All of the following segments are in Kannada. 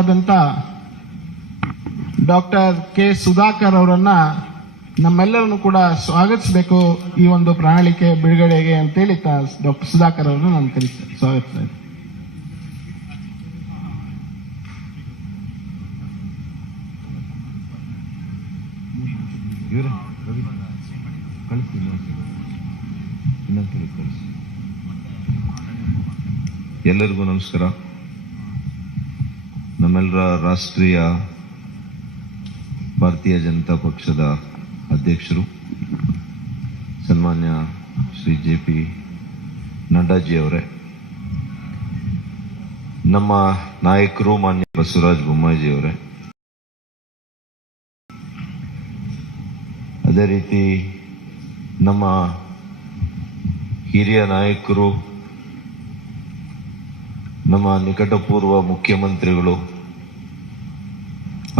ಶಾಸಕರಾದಂಥ ಡಾಕ್ಟರ್ ಕೆ ಸುಧಾಕರ್ ಅವರನ್ನ ನಮ್ಮೆಲ್ಲರನ್ನು ಕೂಡ ಸ್ವಾಗತಿಸಬೇಕು ಈ ಒಂದು ಪ್ರಣಾಳಿಕೆ ಬಿಡುಗಡೆಗೆ ಅಂತೇಳಿ ಡಾಕ್ಟರ್ ಸುಧಾಕರ್ ಅವರನ್ನು ನಾನು ಸ್ವಾಗತಿಸ್ತಾ ಇದ್ದೀನಿ. ಎಲ್ಲರಿಗೂ ನಮಸ್ಕಾರ. ನಮ್ಮೆಲ್ಲರ ರಾಷ್ಟ್ರೀಯ ಭಾರತೀಯ ಜನತಾ ಪಕ್ಷದ ಅಧ್ಯಕ್ಷರು ಸನ್ಮಾನ್ಯ ಶ್ರೀ JP ನಡ್ಡಾಜಿ ಅವರೇ, ನಮ್ಮ ನಾಯಕರು ಮಾನ್ಯ ಬಸವರಾಜ ಬೊಮ್ಮಾಯಿ ಅವರೇ, ಅದೇ ರೀತಿ ನಮ್ಮ ಹಿರಿಯ ನಾಯಕರು, ನಮ್ಮ ನಿಕಟಪೂರ್ವ ಮುಖ್ಯಮಂತ್ರಿಗಳು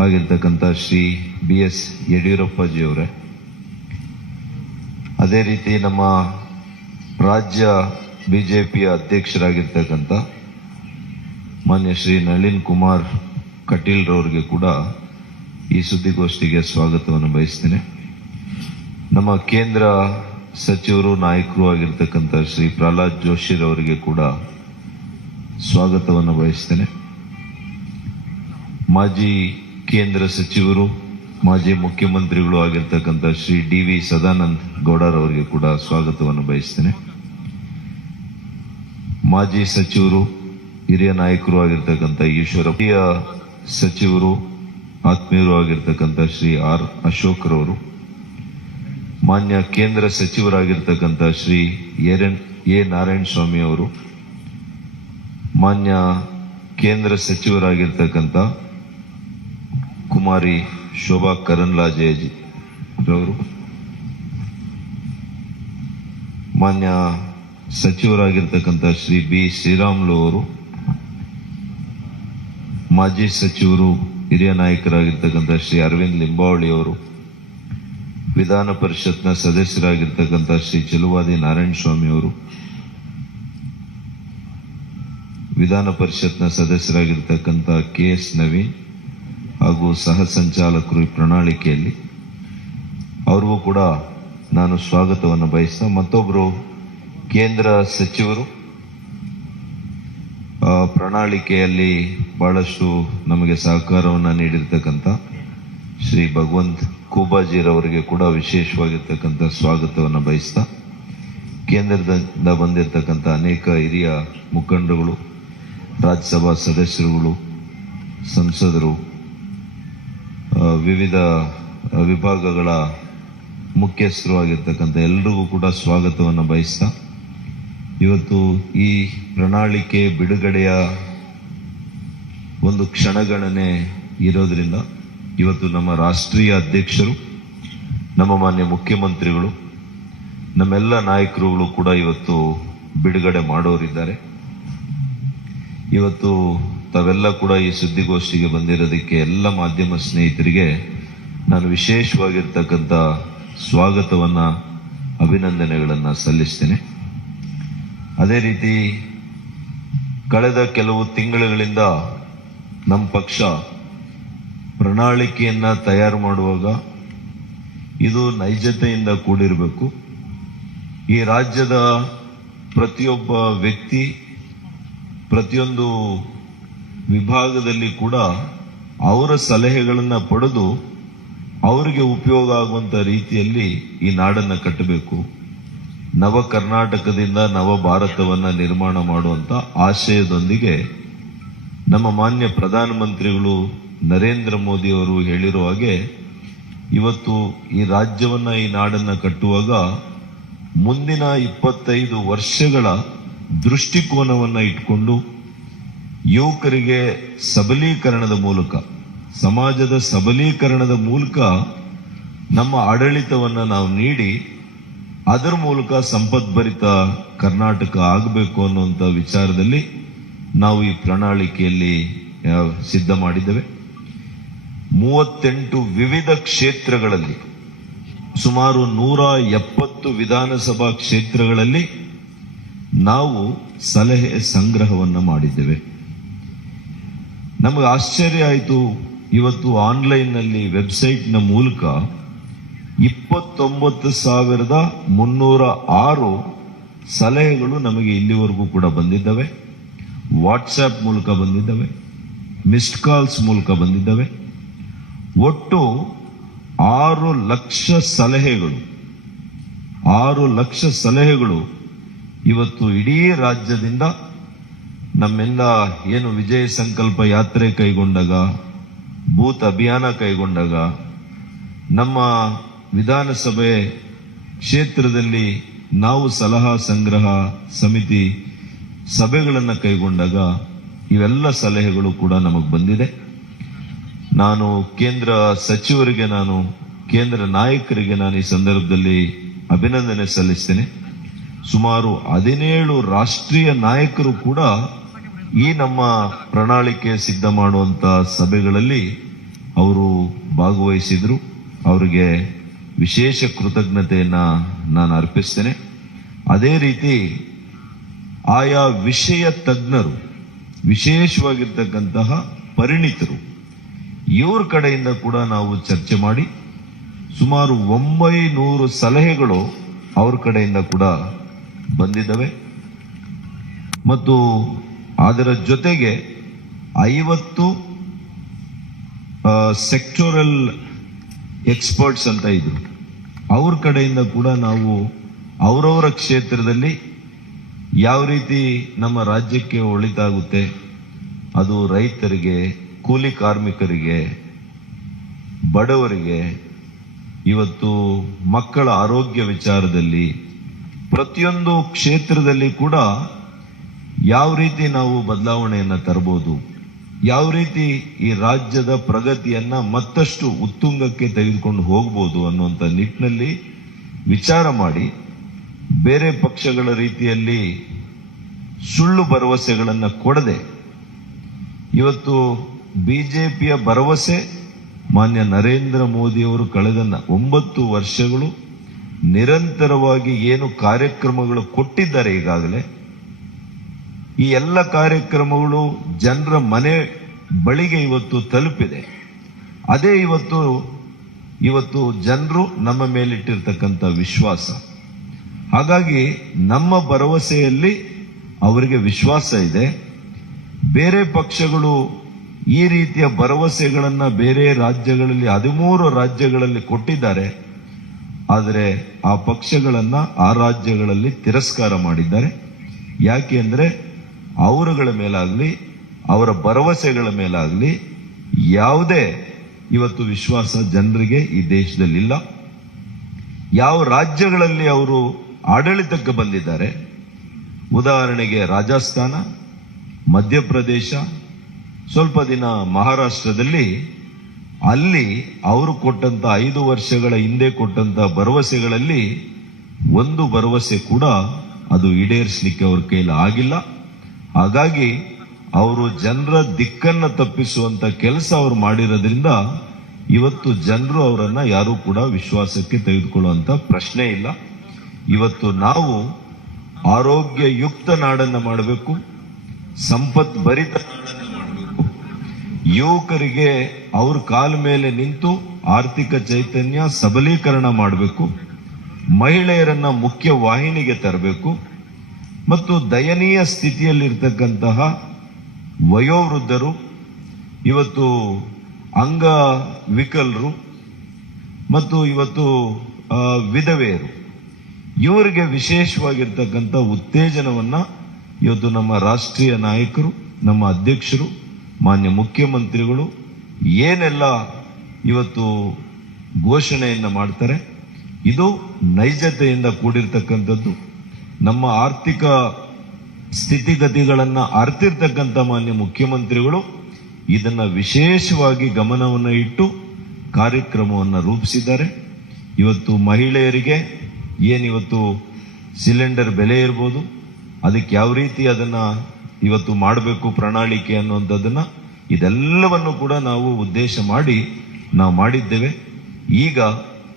ಆಗಿರ್ತಕ್ಕಂಥ ಶ್ರೀ BS ಯಡಿಯೂರಪ್ಪಾಜಿ ಅವರೇ, ಅದೇ ರೀತಿ ನಮ್ಮ ರಾಜ್ಯ ಬಿಜೆಪಿಯ ಅಧ್ಯಕ್ಷರಾಗಿರ್ತಕ್ಕಂಥ ಮಾನ್ಯ ಶ್ರೀ ನಳಿನ್ ಕುಮಾರ್ ಕಟೀಲ್ ರವರಿಗೆ ಕೂಡ ಈ ಸುದ್ದಿಗೋಷ್ಠಿಗೆ ಸ್ವಾಗತವನ್ನು ಬಯಸ್ತೇನೆ. ನಮ್ಮ ಕೇಂದ್ರ ಸಚಿವರು ನಾಯಕರು ಆಗಿರ್ತಕ್ಕಂಥ ಶ್ರೀ ಪ್ರಹ್ಲಾದ್ ಜೋಶಿ ಅವರಿಗೆ ಕೂಡ ಸ್ವಾಗತವನ್ನು ಬಯಸ್ತೇನೆ. ಮಾಜಿ ಕೇಂದ್ರ ಸಚಿವರು, ಮಾಜಿ ಮುಖ್ಯಮಂತ್ರಿಗಳು ಆಗಿರ್ತಕ್ಕಂಥ ಶ್ರೀ DV ಸದಾನಂದ ಗೌಡರವರಿಗೆ ಕೂಡ ಸ್ವಾಗತವನ್ನು ಬಯಸ್ತೇನೆ. ಮಾಜಿ ಸಚಿವರು, ಹಿರಿಯ ನಾಯಕರು ಆಗಿರ್ತಕ್ಕಂಥ ಈಶ್ವರಪ್ಪ, ಹಿರಿಯ ಸಚಿವರು, ಆತ್ಮೀಯರು ಆಗಿರ್ತಕ್ಕಂಥ ಶ್ರೀ R ಅಶೋಕ್ ರವರು, ಮಾನ್ಯ ಕೇಂದ್ರ ಸಚಿವರಾಗಿರ್ತಕ್ಕಂಥ ಶ್ರೀ ಎ ನಾರಾಯಣ ಸ್ವಾಮಿ ಅವರು, ಮಾನ್ಯ ಕೇಂದ್ರ ಸಚಿವರಾಗಿರ್ತಕ್ಕಂಥ ಕುಮಾರಿ ಶೋಭಾ ಕರಂದ್ಲಾಜೆಜಿ ರವರು, ಮಾನ್ಯ ಸಚಿವರಾಗಿರ್ತಕ್ಕಂಥ ಶ್ರೀ B ಶ್ರೀರಾಮುಲು ಅವರು, ಮಾಜಿ ಸಚಿವರು, ಹಿರಿಯ ನಾಯಕರಾಗಿರ್ತಕ್ಕಂಥ ಶ್ರೀ ಅರವಿಂದ್ ಲಿಂಬಾವಳಿ ಅವರು, ವಿಧಾನ ಪರಿಷತ್ನ ಸದಸ್ಯರಾಗಿರ್ತಕ್ಕಂಥ ಶ್ರೀ ಚಲುವಾದಿ ನಾರಾಯಣ ಸ್ವಾಮಿ ಅವರು, ವಿಧಾನ ಪರಿಷತ್ನ ಸದಸ್ಯರಾಗಿರ್ತಕ್ಕಂಥ KS ನವೀನ್ ಹಾಗೂ ಸಹ ಸಂಚಾಲಕರು ಈ ಪ್ರಣಾಳಿಕೆಯಲ್ಲಿ, ಅವ್ರಿಗೂ ಕೂಡ ನಾನು ಸ್ವಾಗತವನ್ನು ಬಯಸ್ತಾ, ಮತ್ತೊಬ್ಬರು ಕೇಂದ್ರ ಸಚಿವರು ಪ್ರಣಾಳಿಕೆಯಲ್ಲಿ ಬಹಳಷ್ಟು ನಮಗೆ ಸಹಕಾರವನ್ನು ನೀಡಿರ್ತಕ್ಕಂಥ ಶ್ರೀ ಭಗವಂತ್ ಖೂಬಾಜಿರವರಿಗೆ ಕೂಡ ವಿಶೇಷವಾಗಿರ್ತಕ್ಕಂಥ ಸ್ವಾಗತವನ್ನು ಬಯಸ್ತಾ, ಕೇಂದ್ರದಿಂದ ಬಂದಿರತಕ್ಕಂಥ ಅನೇಕ ಹಿರಿಯ ಮುಖಂಡರುಗಳು, ರಾಜ್ಯಸಭಾ ಸದಸ್ಯರುಗಳು, ಸಂಸದರು, ವಿವಿಧ ವಿಭಾಗಗಳ ಮುಖ್ಯಸ್ಥರು ಆಗಿರ್ತಕ್ಕಂಥ ಎಲ್ಲರಿಗೂ ಕೂಡ ಸ್ವಾಗತವನ್ನು ಬಯಸ್ತಾ, ಇವತ್ತು ಈ ಪ್ರಣಾಳಿಕೆ ಬಿಡುಗಡೆಯ ಒಂದು ಕ್ಷಣಗಣನೆ ಇರೋದ್ರಿಂದ ಇವತ್ತು ನಮ್ಮ ರಾಷ್ಟ್ರೀಯ ಅಧ್ಯಕ್ಷರು, ನಮ್ಮ ಮಾನ್ಯ ಮುಖ್ಯಮಂತ್ರಿಗಳು, ನಮ್ಮೆಲ್ಲ ನಾಯಕರುಗಳು ಕೂಡ ಇವತ್ತು ಬಿಡುಗಡೆ ಮಾಡೋರಿದ್ದಾರೆ. ಇವತ್ತು ತಾವೆಲ್ಲ ಕೂಡ ಈ ಸುದ್ದಿಗೋಷ್ಠಿಗೆ ಬಂದಿರೋದಕ್ಕೆ ಎಲ್ಲ ಮಾಧ್ಯಮ ಸ್ನೇಹಿತರಿಗೆ ನಾನು ವಿಶೇಷವಾಗಿರ್ತಕ್ಕಂಥ ಸ್ವಾಗತವನ್ನ, ಅಭಿನಂದನೆಗಳನ್ನು ಸಲ್ಲಿಸ್ತೇನೆ. ಅದೇ ರೀತಿ ಕಳೆದ ಕೆಲವು ತಿಂಗಳುಗಳಿಂದ ನಮ್ಮ ಪಕ್ಷ ಪ್ರಣಾಳಿಕೆಯನ್ನ ತಯಾರು ಮಾಡುವಾಗ ಇದು ನೈಜತೆಯಿಂದ ಕೂಡಿರಬೇಕು. ಈ ರಾಜ್ಯದ ಪ್ರತಿಯೊಬ್ಬ ವ್ಯಕ್ತಿ, ಪ್ರತಿಯೊಂದು ವಿಭಾಗದಲ್ಲಿ ಕೂಡ ಅವರ ಸಲಹೆಗಳನ್ನು ಪಡೆದು ಅವರಿಗೆ ಉಪಯೋಗ ಆಗುವಂತ ರೀತಿಯಲ್ಲಿ ಈ ನಾಡನ್ನು ಕಟ್ಟಬೇಕು. ನವ ಕರ್ನಾಟಕದಿಂದ ನವ ಭಾರತವನ್ನ ನಿರ್ಮಾಣ ಮಾಡುವಂತ ಆಶಯದೊಂದಿಗೆ ನಮ್ಮ ಮಾನ್ಯ ಪ್ರಧಾನಮಂತ್ರಿಗಳು ನರೇಂದ್ರ ಮೋದಿ ಅವರು ಹೇಳಿರುವ ಹಾಗೆ ಇವತ್ತು ಈ ರಾಜ್ಯವನ್ನ, ಈ ನಾಡನ್ನ ಕಟ್ಟುವಾಗ ಮುಂದಿನ 25 ವರ್ಷಗಳ ದೃಷ್ಟಿಕೋನವನ್ನ ಇಟ್ಕೊಂಡು ಯುವಕರಿಗೆ ಸಬಲೀಕರಣದ ಮೂಲಕ, ಸಮಾಜದ ಸಬಲೀಕರಣದ ಮೂಲಕ ನಮ್ಮ ಆಡಳಿತವನ್ನ ನಾವು ನೀಡಿ ಅದರ ಮೂಲಕ ಸಂಪದ್ಭರಿತ ಕರ್ನಾಟಕ ಆಗಬೇಕು ಅನ್ನುವಂಥ ವಿಚಾರದಲ್ಲಿ ನಾವು ಈ ಪ್ರಣಾಳಿಕೆಯಲ್ಲಿ ಸಿದ್ಧ ಮಾಡಿದ್ದೇವೆ. 38 ವಿವಿಧ ಕ್ಷೇತ್ರಗಳಲ್ಲಿ ಸುಮಾರು 170 ವಿಧಾನಸಭಾ ಕ್ಷೇತ್ರಗಳಲ್ಲಿ ನಾವು ಸಲಹೆ ಸಂಗ್ರಹವನ್ನು ಮಾಡಿದ್ದೇವೆ. ನಮಗೆ ಆಶ್ಚರ್ಯ ಆಯಿತು. ಇವತ್ತು ಆನ್ಲೈನ್ನಲ್ಲಿ ವೆಬ್ಸೈಟ್ನ ಮೂಲಕ 29,306 ಸಲಹೆಗಳು ನಮಗೆ ಇಲ್ಲಿವರೆಗೂ ಕೂಡ ಬಂದಿದ್ದಾವೆ. ವಾಟ್ಸ್ಆ್ಯಪ್ ಮೂಲಕ ಬಂದಿದ್ದಾವೆ, ಮಿಸ್ಡ್ ಕಾಲ್ಸ್ ಮೂಲಕ ಬಂದಿದ್ದಾವೆ. ಒಟ್ಟು 6 ಲಕ್ಷ ಸಲಹೆಗಳು ಇವತ್ತು ಇಡೀ ರಾಜ್ಯದಿಂದ ನಮ್ಮೆಲ್ಲ ಏನು ವಿಜಯ ಸಂಕಲ್ಪ ಯಾತ್ರೆ ಕೈಗೊಂಡಾಗ, ಬೂತ್ ಅಭಿಯಾನ ಕೈಗೊಂಡಾಗ, ನಮ್ಮ ವಿಧಾನಸಭೆ ಕ್ಷೇತ್ರದಲ್ಲಿ ನಾವು ಸಲಹಾ ಸಂಗ್ರಹ ಸಮಿತಿ ಸಭೆಗಳನ್ನು ಕೈಗೊಂಡಾಗ ಇವೆಲ್ಲ ಸಲಹೆಗಳು ಕೂಡ ನಮಗೆ ಬಂದಿದೆ. ನಾನು ಕೇಂದ್ರ ಸಚಿವರಿಗೆ, ಕೇಂದ್ರ ನಾಯಕರಿಗೆ ಈ ಸಂದರ್ಭದಲ್ಲಿ ಅಭಿನಂದನೆ ಸಲ್ಲಿಸ್ತೇನೆ. ಸುಮಾರು 17 ರಾಷ್ಟ್ರೀಯ ನಾಯಕರು ಕೂಡ ಈ ನಮ್ಮ ಪ್ರಣಾಳಿಕೆ ಸಿದ್ಧ ಮಾಡುವಂತ ಸಭೆಗಳಲ್ಲಿ ಅವರು ಭಾಗವಹಿಸಿದ್ರು. ಅವರಿಗೆ ವಿಶೇಷ ಕೃತಜ್ಞತೆಯನ್ನ ನಾನು ಅರ್ಪಿಸ್ತೇನೆ. ಅದೇ ರೀತಿ ಆಯಾ ವಿಷಯ ತಜ್ಞರು, ವಿಶೇಷವಾಗಿರ್ತಕ್ಕಂತಹ ಪರಿಣಿತರು, ಇವ್ರ ಕಡೆಯಿಂದ ಕೂಡ ನಾವು ಚರ್ಚೆ ಮಾಡಿ ಸುಮಾರು 900 ಸಲಹೆಗಳು ಅವ್ರ ಕಡೆಯಿಂದ ಕೂಡ ಬಂದಿದ್ದಾವೆ. ಮತ್ತು ಅದರ ಜೊತೆಗೆ 50 ಸೆಕ್ಟೋರಲ್ ಎಕ್ಸ್ಪರ್ಟ್ಸ್ ಅಂತ ಇದ್ರು. ಅವ್ರ ಕಡೆಯಿಂದ ಕೂಡ ನಾವು ಅವರವರ ಕ್ಷೇತ್ರದಲ್ಲಿ ಯಾವ ರೀತಿ ನಮ್ಮ ರಾಜ್ಯಕ್ಕೆ ಒಳಿತಾಗುತ್ತೆ, ಅದು ರೈತರಿಗೆ, ಕೂಲಿ ಕಾರ್ಮಿಕರಿಗೆ, ಬಡವರಿಗೆ, ಇವತ್ತು ಮಕ್ಕಳ ಆರೋಗ್ಯ ವಿಚಾರದಲ್ಲಿ, ಪ್ರತಿಯೊಂದು ಕ್ಷೇತ್ರದಲ್ಲಿ ಕೂಡ ಯಾವ ರೀತಿ ನಾವು ಬದಲಾವಣೆಯನ್ನು ತರಬಹುದು, ಯಾವ ರೀತಿ ಈ ರಾಜ್ಯದ ಪ್ರಗತಿಯನ್ನ ಮತ್ತಷ್ಟು ಉತ್ತುಂಗಕ್ಕೆ ತೆಗೆದುಕೊಂಡು ಹೋಗಬಹುದು ಅನ್ನುವಂಥ ನಿಟ್ಟಿನಲ್ಲಿ ವಿಚಾರ ಮಾಡಿ, ಬೇರೆ ಪಕ್ಷಗಳ ರೀತಿಯಲ್ಲಿ ಸುಳ್ಳು ಭರವಸೆಗಳನ್ನು ಕೊಡದೆ, ಇವತ್ತು ಬಿಜೆಪಿಯ ಭರವಸೆ ಮಾನ್ಯ ನರೇಂದ್ರ ಮೋದಿಯವರು ಕಳೆದ 9 ವರ್ಷಗಳು ನಿರಂತರವಾಗಿ ಏನು ಕಾರ್ಯಕ್ರಮಗಳು ಕೊಟ್ಟಿದ್ದಾರೆ, ಈಗಾಗಲೇ ಈ ಎಲ್ಲ ಕಾರ್ಯಕ್ರಮಗಳು ಜನರ ಮನೆ ಬಳಿಗೆ ಇವತ್ತು ತಲುಪಿದೆ. ಅದೇ ಇವತ್ತು ಜನರು ನಮ್ಮ ಮೇಲಿಟ್ಟಿರ್ತಕ್ಕಂಥ ವಿಶ್ವಾಸ. ಹಾಗಾಗಿ ನಮ್ಮ ಭರವಸೆಯಲ್ಲಿ ಅವರಿಗೆ ವಿಶ್ವಾಸ ಇದೆ. ಬೇರೆ ಪಕ್ಷಗಳು ಈ ರೀತಿಯ ಭರವಸೆಗಳನ್ನ ಬೇರೆ ರಾಜ್ಯಗಳಲ್ಲಿ 13 ರಾಜ್ಯಗಳಲ್ಲಿ ಕೊಟ್ಟಿದ್ದಾರೆ. ಆದರೆ ಆ ಪಕ್ಷಗಳನ್ನ ಆ ರಾಜ್ಯಗಳಲ್ಲಿ ತಿರಸ್ಕಾರ ಮಾಡಿದ್ದಾರೆ. ಯಾಕೆ ಅಂದ್ರೆ ಅವರುಗಳ ಮೇಲಾಗ್ಲಿ, ಅವರ ಭರವಸೆಗಳ ಮೇಲಾಗ್ಲಿ ಯಾವುದೇ ಇವತ್ತು ವಿಶ್ವಾಸ ಜನರಿಗೆ ಈ ದೇಶದಲ್ಲಿಲ್ಲ. ಯಾವ ರಾಜ್ಯಗಳಲ್ಲಿ ಅವರು ಆಡಳಿತಕ್ಕೆ ಬಂದಿದ್ದಾರೆ, ಉದಾಹರಣೆಗೆ ರಾಜಸ್ಥಾನ, ಮಧ್ಯಪ್ರದೇಶ, ಸ್ವಲ್ಪ ದಿನ ಮಹಾರಾಷ್ಟ್ರದಲ್ಲಿ, ಅಲ್ಲಿ ಅವರು ಕೊಟ್ಟಂತ 5 ವರ್ಷಗಳ ಹಿಂದೆ ಕೊಟ್ಟಂತ ಭರವಸೆಗಳಲ್ಲಿ ಒಂದು ಭರವಸೆ ಕೂಡ ಅದು ಈಡೇರಿಸಲಿಕ್ಕೆ ಅವ್ರ ಕೈಲಿ ಆಗಿಲ್ಲ. ಹಾಗಾಗಿ ಅವರು ಜನರ ದಿಕ್ಕನ್ನು ತಪ್ಪಿಸುವಂತ ಕೆಲಸ ಅವರು ಮಾಡಿರೋದ್ರಿಂದ ಇವತ್ತು ಜನರು ಅವರನ್ನ ಯಾರು ಕೂಡ ವಿಶ್ವಾಸಕ್ಕೆ ತೆಗೆದುಕೊಳ್ಳುವಂತ ಪ್ರಶ್ನೆ ಇಲ್ಲ. ಇವತ್ತು ನಾವು ಆರೋಗ್ಯಯುಕ್ತ ನಾಡನ್ನ ಮಾಡಬೇಕು, ಸಂಪತ್ ಭರಿತ ನಾಡನ್ನ ಮಾಡಬೇಕು, ಯುವಕರಿಗೆ ಅವ್ರ ಕಾಲ ಮೇಲೆ ನಿಂತು ಆರ್ಥಿಕ ಚೈತನ್ಯ ಸಬಲೀಕರಣ ಮಾಡಬೇಕು, ಮಹಿಳೆಯರನ್ನ ಮುಖ್ಯ ವಾಹಿನಿಗೆ ತರಬೇಕು, ಮತ್ತು ದಯನೀಯ ಸ್ಥಿತಿಯಲ್ಲಿರ್ತಕ್ಕಂತಹ ವಯೋವೃದ್ಧರು, ಇವತ್ತು ಅಂಗವಿಕಲರು ಮತ್ತು ಇವತ್ತು ವಿಧವೆಯರು, ಇವರಿಗೆ ವಿಶೇಷವಾಗಿರ್ತಕ್ಕಂಥ ಉತ್ತೇಜನವನ್ನ ಇವತ್ತು ನಮ್ಮ ರಾಷ್ಟ್ರೀಯ ನಾಯಕರು, ನಮ್ಮ ಅಧ್ಯಕ್ಷರು, ಮಾನ್ಯ ಮುಖ್ಯಮಂತ್ರಿಗಳು ಏನೆಲ್ಲ ಇವತ್ತು ಘೋಷಣೆಯನ್ನ ಮಾಡ್ತಾರೆ, ಇದು ನೈಜತೆಯಿಂದ ಕೂಡಿರ್ತಕ್ಕಂಥದ್ದು. ನಮ್ಮ ಆರ್ಥಿಕ ಸ್ಥಿತಿಗತಿಗಳನ್ನ ಅರ್ತಿರ್ತಕ್ಕಂಥ ಮಾನ್ಯ ಮುಖ್ಯಮಂತ್ರಿಗಳು ಇದನ್ನ ವಿಶೇಷವಾಗಿ ಗಮನವನ್ನು ಇಟ್ಟು ಕಾರ್ಯಕ್ರಮವನ್ನು ರೂಪಿಸಿದ್ದಾರೆ. ಇವತ್ತು ಮಹಿಳೆಯರಿಗೆ ಏನಿವತ್ತು ಸಿಲಿಂಡರ್ ಬೆಲೆ ಇರ್ಬೋದು, ಅದಕ್ಕೆ ಯಾವ ರೀತಿ ಅದನ್ನ ಇವತ್ತು ಮಾಡಬೇಕು ಪ್ರಣಾಳಿಕೆ ಅನ್ನುವಂಥದ್ದನ್ನ, ಇದೆಲ್ಲವನ್ನು ಕೂಡ ನಾವು ಉದ್ದೇಶ ಮಾಡಿ ನಾವು ಮಾಡಿದ್ದೇವೆ. ಈಗ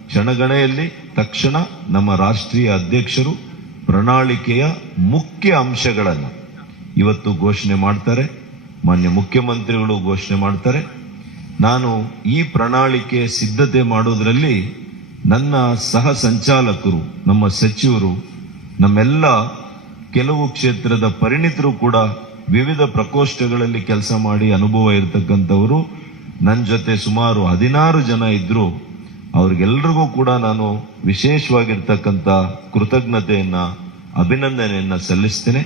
ಕ್ಷಣಗಣೆಯಲ್ಲಿ ತಕ್ಷಣ ನಮ್ಮ ರಾಷ್ಟ್ರೀಯ ಅಧ್ಯಕ್ಷರು ಪ್ರಣಾಳಿಕೆಯ ಮುಖ್ಯ ಅಂಶಗಳನ್ನು ಇವತ್ತು ಘೋಷಣೆ ಮಾಡ್ತಾರೆ. ಮಾನ್ಯ ಮುಖ್ಯಮಂತ್ರಿಗಳು ಘೋಷಣೆ ಮಾಡ್ತಾರೆ. ನಾನು ಈ ಪ್ರಣಾಳಿಕೆ ಸಿದ್ಧತೆ ಮಾಡೋದ್ರಲ್ಲಿ ನನ್ನ ಸಹ ಸಂಚಾಲಕರು, ನಮ್ಮ ಸಚಿವರು, ನಮ್ಮೆಲ್ಲ ಕೆಲವು ಕ್ಷೇತ್ರದ ಪರಿಣಿತರು ಕೂಡ ವಿವಿಧ ಪ್ರಕೋಷ್ಠಗಳಲ್ಲಿ ಕೆಲಸ ಮಾಡಿ ಅನುಭವ ಇರತಕ್ಕಂಥವರು ನನ್ನ ಜೊತೆ ಸುಮಾರು 16 ಜನ ಇದ್ರು. ಅವ್ರಿಗೆಲ್ರಿಗೂ ಕೂಡ ನಾನು ವಿಶೇಷವಾಗಿರ್ತಕ್ಕಂಥ ಕೃತಜ್ಞತೆಯನ್ನ, ಅಭಿನಂದನೆಯನ್ನ ಸಲ್ಲಿಸ್ತೇನೆ.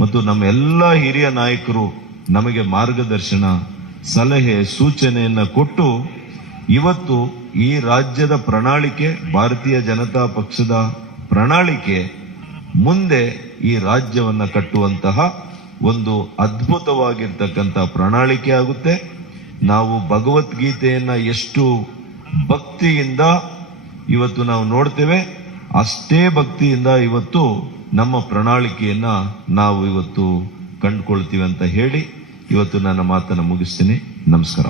ಮತ್ತು ನಮ್ಮ ಎಲ್ಲ ಹಿರಿಯ ನಾಯಕರು ನಮಗೆ ಮಾರ್ಗದರ್ಶನ, ಸಲಹೆ, ಸೂಚನೆಯನ್ನ ಕೊಟ್ಟು ಇವತ್ತು ಈ ರಾಜ್ಯದ ಪ್ರಣಾಳಿಕೆ, ಭಾರತೀಯ ಜನತಾ ಪಕ್ಷದ ಪ್ರಣಾಳಿಕೆ ಮುಂದೆ ಈ ರಾಜ್ಯವನ್ನ ಕಟ್ಟುವಂತಹ ಒಂದು ಅದ್ಭುತವಾಗಿರ್ತಕ್ಕಂಥ ಪ್ರಣಾಳಿಕೆ ಆಗುತ್ತೆ. ನಾವು ಭಗವದ್ಗೀತೆಯನ್ನ ಎಷ್ಟು ಭಕ್ತಿಯಿಂದ ಇವತ್ತು ನಾವು ನೋಡ್ತೇವೆ, ಅಷ್ಟೇ ಭಕ್ತಿಯಿಂದ ಇವತ್ತು ನಮ್ಮ ಪ್ರಣಾಳಿಕೆಯನ್ನ ನಾವು ಇವತ್ತು ಕಂಡುಕೊಳ್ತೀವಿ ಅಂತ ಹೇಳಿ ಇವತ್ತು ನನ್ನ ಮಾತನ್ನು ಮುಗಿಸ್ತೀನಿ. ನಮಸ್ಕಾರ.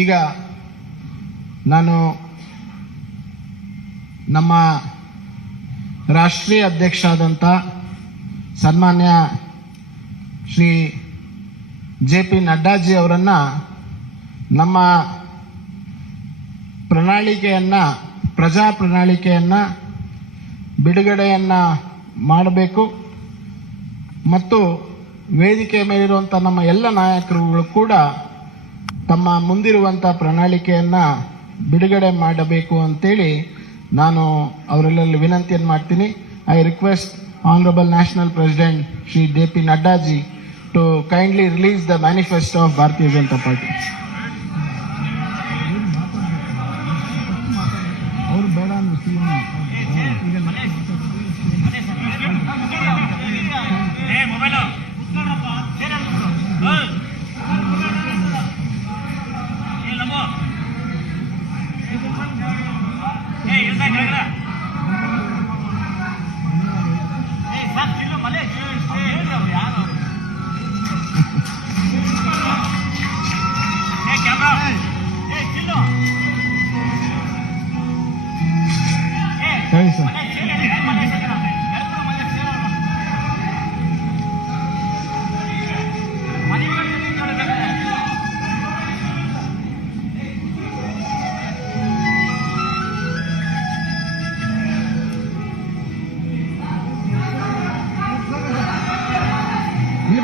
ಈಗ ನಾನು ನಮ್ಮ ರಾಷ್ಟ್ರೀಯ ಅಧ್ಯಕ್ಷರಾದಂಥ ಸನ್ಮಾನ್ಯ ಶ್ರೀ JP ನಡ್ಡಾಜಿ ಅವರನ್ನ ನಮ್ಮ ಪ್ರಜಾ ಪ್ರಣಾಳಿಕೆಯನ್ನ ಬಿಡುಗಡೆಯನ್ನ ಮಾಡಬೇಕು ಮತ್ತು ವೇದಿಕೆ ಮೇಲಿರುವಂಥ ನಮ್ಮ ಎಲ್ಲ ನಾಯಕರುಗಳು ಕೂಡ ತಮ್ಮ ಮುಂದಿರುವಂಥ ಪ್ರಣಾಳಿಕೆಯನ್ನ ಬಿಡುಗಡೆ ಮಾಡಬೇಕು ಅಂತೇಳಿ ನಾನು ಅವರೆಲ್ಲರಲ್ಲಿ ವಿನಂತಿಯನ್ನು ಮಾಡ್ತೀನಿ. I request Honorable National President Shri JP Nadda ji to kindly release the manifesto of Bharatiya Janata Party.